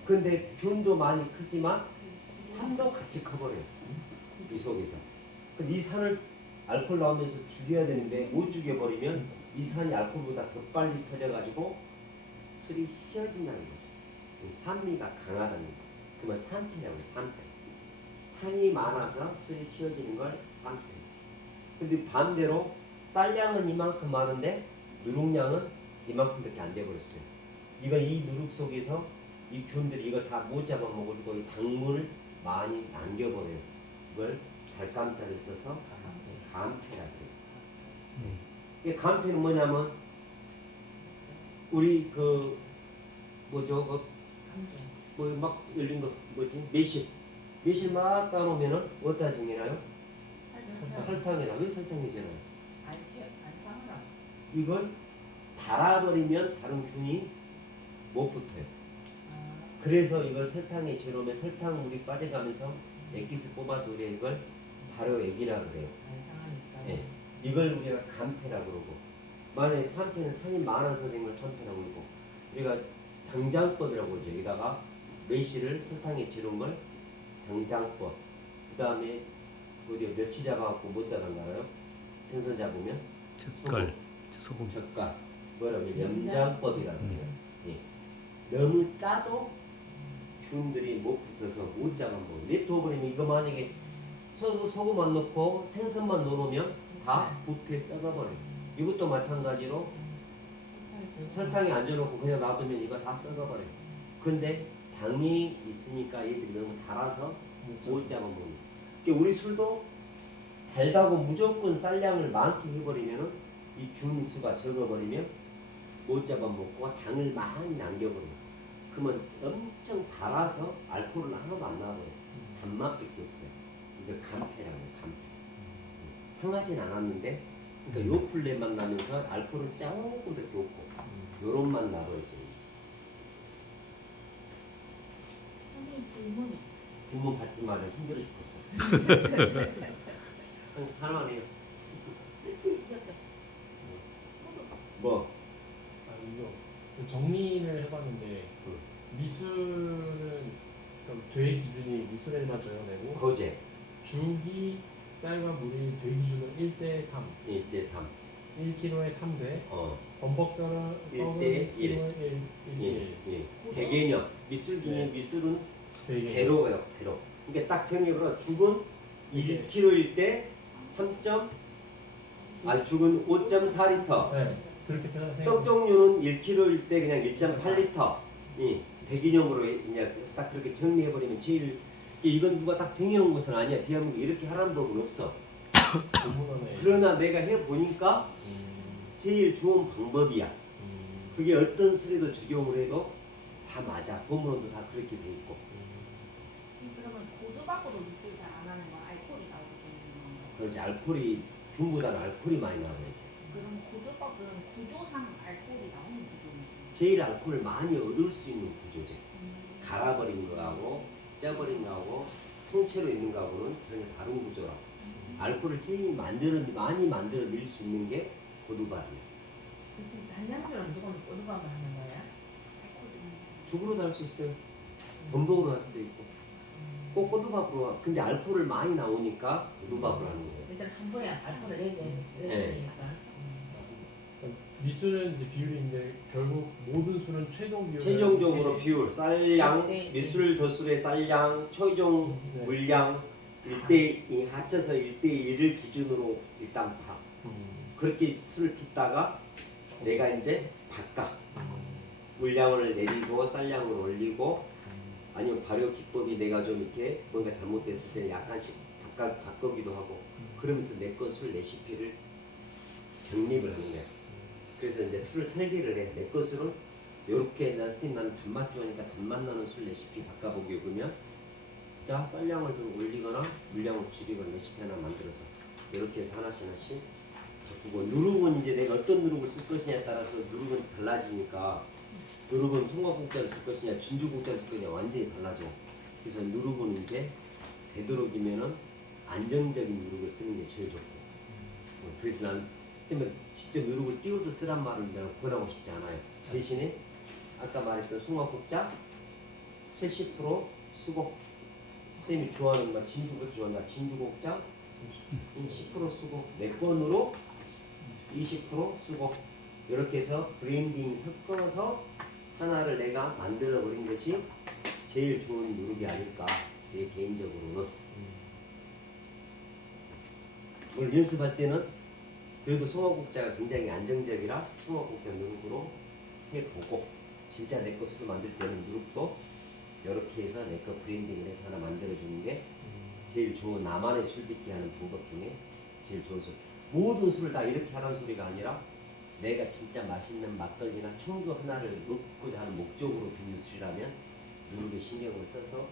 근데 균도 많이 크지만 산도 같이 커버려요. 이 속에서. 근데 이 산을 알코올 나오면서 죽여야 되는데 못 죽여버리면 이 산이 알코올보다 더 빨리 터져가지고 술이 씌어진다는 거죠. 이 산미가 강하다는 거. 그러면 산패라고 해요. 산패. 산이 많아서 술이 씌어지는 걸 산패. 근데 반대로 쌀량은 이만큼 많은데 누룩량은 이만큼밖에 안 돼버렸어요. 이건 이 누룩 속에서 이 균들이 이걸 다 못 잡아먹어주고 이 당분을 많이 남겨버려요. 이걸 달감자를 써서 간패라 그래요. 이 간패는 뭐냐면 우리 그 뭐죠 그 뭐 막 열린 거 뭐지 매실 막 따놓으면은 어디다 정해놔요? 설탕에다. 왜 설탕이잖아요? 안 상하라. 이걸 달아버리면 다른 균이 못 붙어요. 아, 그래서 이걸 설탕에 재놓으면 설탕물이 빠져가면서 액기스 뽑아서 우리가 이걸 발효액이라 그래요. 안 상하니까. 예. 이걸 우리가 간패라고 그러고, 만약에 산패는 산이 많아서 된 걸 산패라고 그러고, 우리가 당장법이라고 그러죠. 여기다가 매실을 설탕에 재놓은 걸 당장법. 그 다음에 어디 멸치 잡아갖고 못 따라가요? 생선 잡으면 젓갈, 소금. 젓갈. 뭐라고 해요? 염장법이라고 해요. 예. 너무 짜도 균들이 못 붙어서 못 잡아먹어요. 냅둬버리면 이거 만약에 소금 안 넣고 생선만 넣으면 다 부패 썩어버려요. 이것도 마찬가지로 설탕이 안 줘놓고 그냥 놔두면 이거 다 썩어버려요. 근데 당이 있으니까 얘들이 너무 달아서 못 잡아먹는. 그러니까 우리 술도 달다고 무조건 쌀량을 많게 해버리면은 이 균 수가 적어버리면 못 잡아먹고 당을 많이 남겨버려요. 그러면 엄청 달아서 알코올은 하나도 안 나와버려요. 단맛밖에 없어요. 이거 간패라고 해요. 간패. 상하진 않았는데 그러니까 요 플레만 나면서 알코올은 조금밖에 없고 요런 맛 나버리지. 선생님 질문. 질문 받지 마라. 힘들어 죽겠어. 하나만 해요. 뭐? 아 이거 그래서 정리를 해봤는데 미술은 그럼 돼 기준이 미술에만 적용되고 거제 주기 쌀과 물이 돼 기준은 1대3 1대3 1kg에 3대 어. 범벅별은 1대 1. 1kg에 1. 예. 대개념. 미술기는 네. 미술은 되게 대로예요. 대로. 그러니까 딱 정의로 죽은 이게- 1kg일 때 죽은 5.4리터. 네 그렇게 표현하세요. 떡 종류는 1kg일 때 그냥 1.8리터. 이 대기념으로 그냥 딱 그렇게 정리해버리면 제일 이건 누가 딱 정해놓은 것은 아니야. 대한민국에 이렇게 하라는 법은 없어. 공문원에 그러나 내가 해보니까 제일 좋은 방법이야. 그게 어떤 술에도 적용을 해도 다 맞아. 법문도 다 그렇게 돼 있고. 그러면 고조 밖으로 미술 잘 안 하는 건 알코올이 나오게 되는 건가요? 그렇지. 알코올이 균보다는 알코올이 많이 나와야지. 그럼 고조 밖은 구조상 알코올이 나오는 구조입니까? 제일 알코올을 많이 얻을 수 있는 구조제. 갈아버린 거하고 쪄버린 거하고 통째로 있는 거하고는 전혀 다른 구조라. 알코올을 제일 많이 만들어낼 수 있는 게 고두밥이에요. 그래서 단량주는 무조건 꼬두밥을 하는 거야? 죽으로도 할 수 있어요. 범벅으로 할 수도 있고. 꼭 고두밥으로. 근데 알코올을 많이 나오니까 고두밥을 하는 거예요. 일단 한 번에 알코올을 내야 네. 되니까. 미술은 이제 비율인데 결국 모든 술은 최종 비율 최종적으로 비율, 쌀양, 네. 미술 도술의 쌀양, 최종 물량 1대2 합쳐서 1대1을 기준으로 일단 봐. 그렇게 술을 빚다가 내가 이제 바꿔. 물량을 내리고 쌀량을 올리고 아니면 발효 기법이 내가 좀 이렇게 뭔가 잘못됐을 때 약간씩 바꾸기도 하고 그러면서 내 거 술 레시피를 정립을 하는 거야. 그래서 이제 술을 설계를 해. 내 것으로 이렇게 나는 단맛 좋으니까 단맛 나는 술 레시피 바꿔보기 그러면 자 쌀량을 좀 올리거나 물량을 줄이거나 레시피 하나 만들어서 이렇게 해서 하나씩 바꾸고 누룩은 이제 내가 어떤 누룩을 쓸 것이냐에 따라서 누룩은 달라지니까 누룩은 송화국자를 쓸 것이냐 진주국자를 쓸 것이냐 완전히 달라져. 그래서 누룩은 이제 되도록이면은 안정적인 누룩을 쓰는 게 제일 좋고 그래서 난 쓰면 직접 누룩을 띄워서 쓰란 말을 내가 권하고 싶지 않아요. 대신에 아까 말했던 송화국자 70% 수곡 쌤이 좋아하는 막 진주국 좋아한다. 진주국자 10% 쓰고 내 건으로 20% 쓰고 이렇게 해서 브랜딩 섞어서 하나를 내가 만들어 버린 것이 제일 좋은 누룩이 아닐까 내 개인적으로는. 오늘 연습할 때는 그래도 송화국자가 굉장히 안정적이라 송화국자 누룩으로 해보고 진짜 내 것으로 만들 때는 누룩도 이렇게 해서 내 거 브랜딩을 해서 하나 만들어주는 게 제일 좋은 나만의 술 빚기 하는 방법 중에 제일 좋은 술. 모든 술을 다 이렇게 하라는 소리가 아니라 내가 진짜 맛있는 막걸리나 청주 하나를 넣고자 하는 목적으로 빚는 술이라면 누룩에 신경을 써서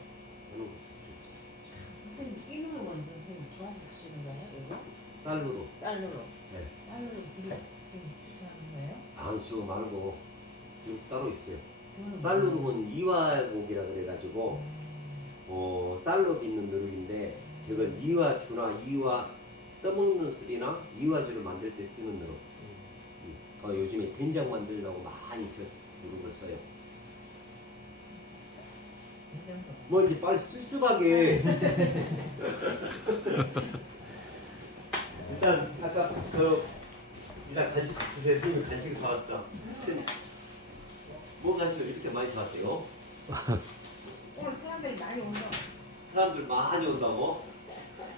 하는 것도 좋죠. 선생님 이 누룩은 선생님 좋아서 드시는 거예요? 이거? 쌀로로. 쌀누룩. 네. 쌀누룩 지금 추천하는 거예요? 아, 저거 말고 누룩 따로 있어요. 그거는 쌀누룩은 이화곡이라 그래가지고 쌀로 빚는 누룩인데 저건 이화주나 이화 떠먹는 술이나 이화주를 만들 때 쓰는 누룩. 요즘에 된장 만들려고 많이 저 누룩을 써요. 뭐예요? 뭐 이제 빨리 습습하게. 일단 아까 일단 간식 드세요. 선생님 간식 사왔어. 선생님 뭐 간식을 이렇게 많이 사왔어요? 오늘 사람들이 많이 온다. 사람들 많이 온다고?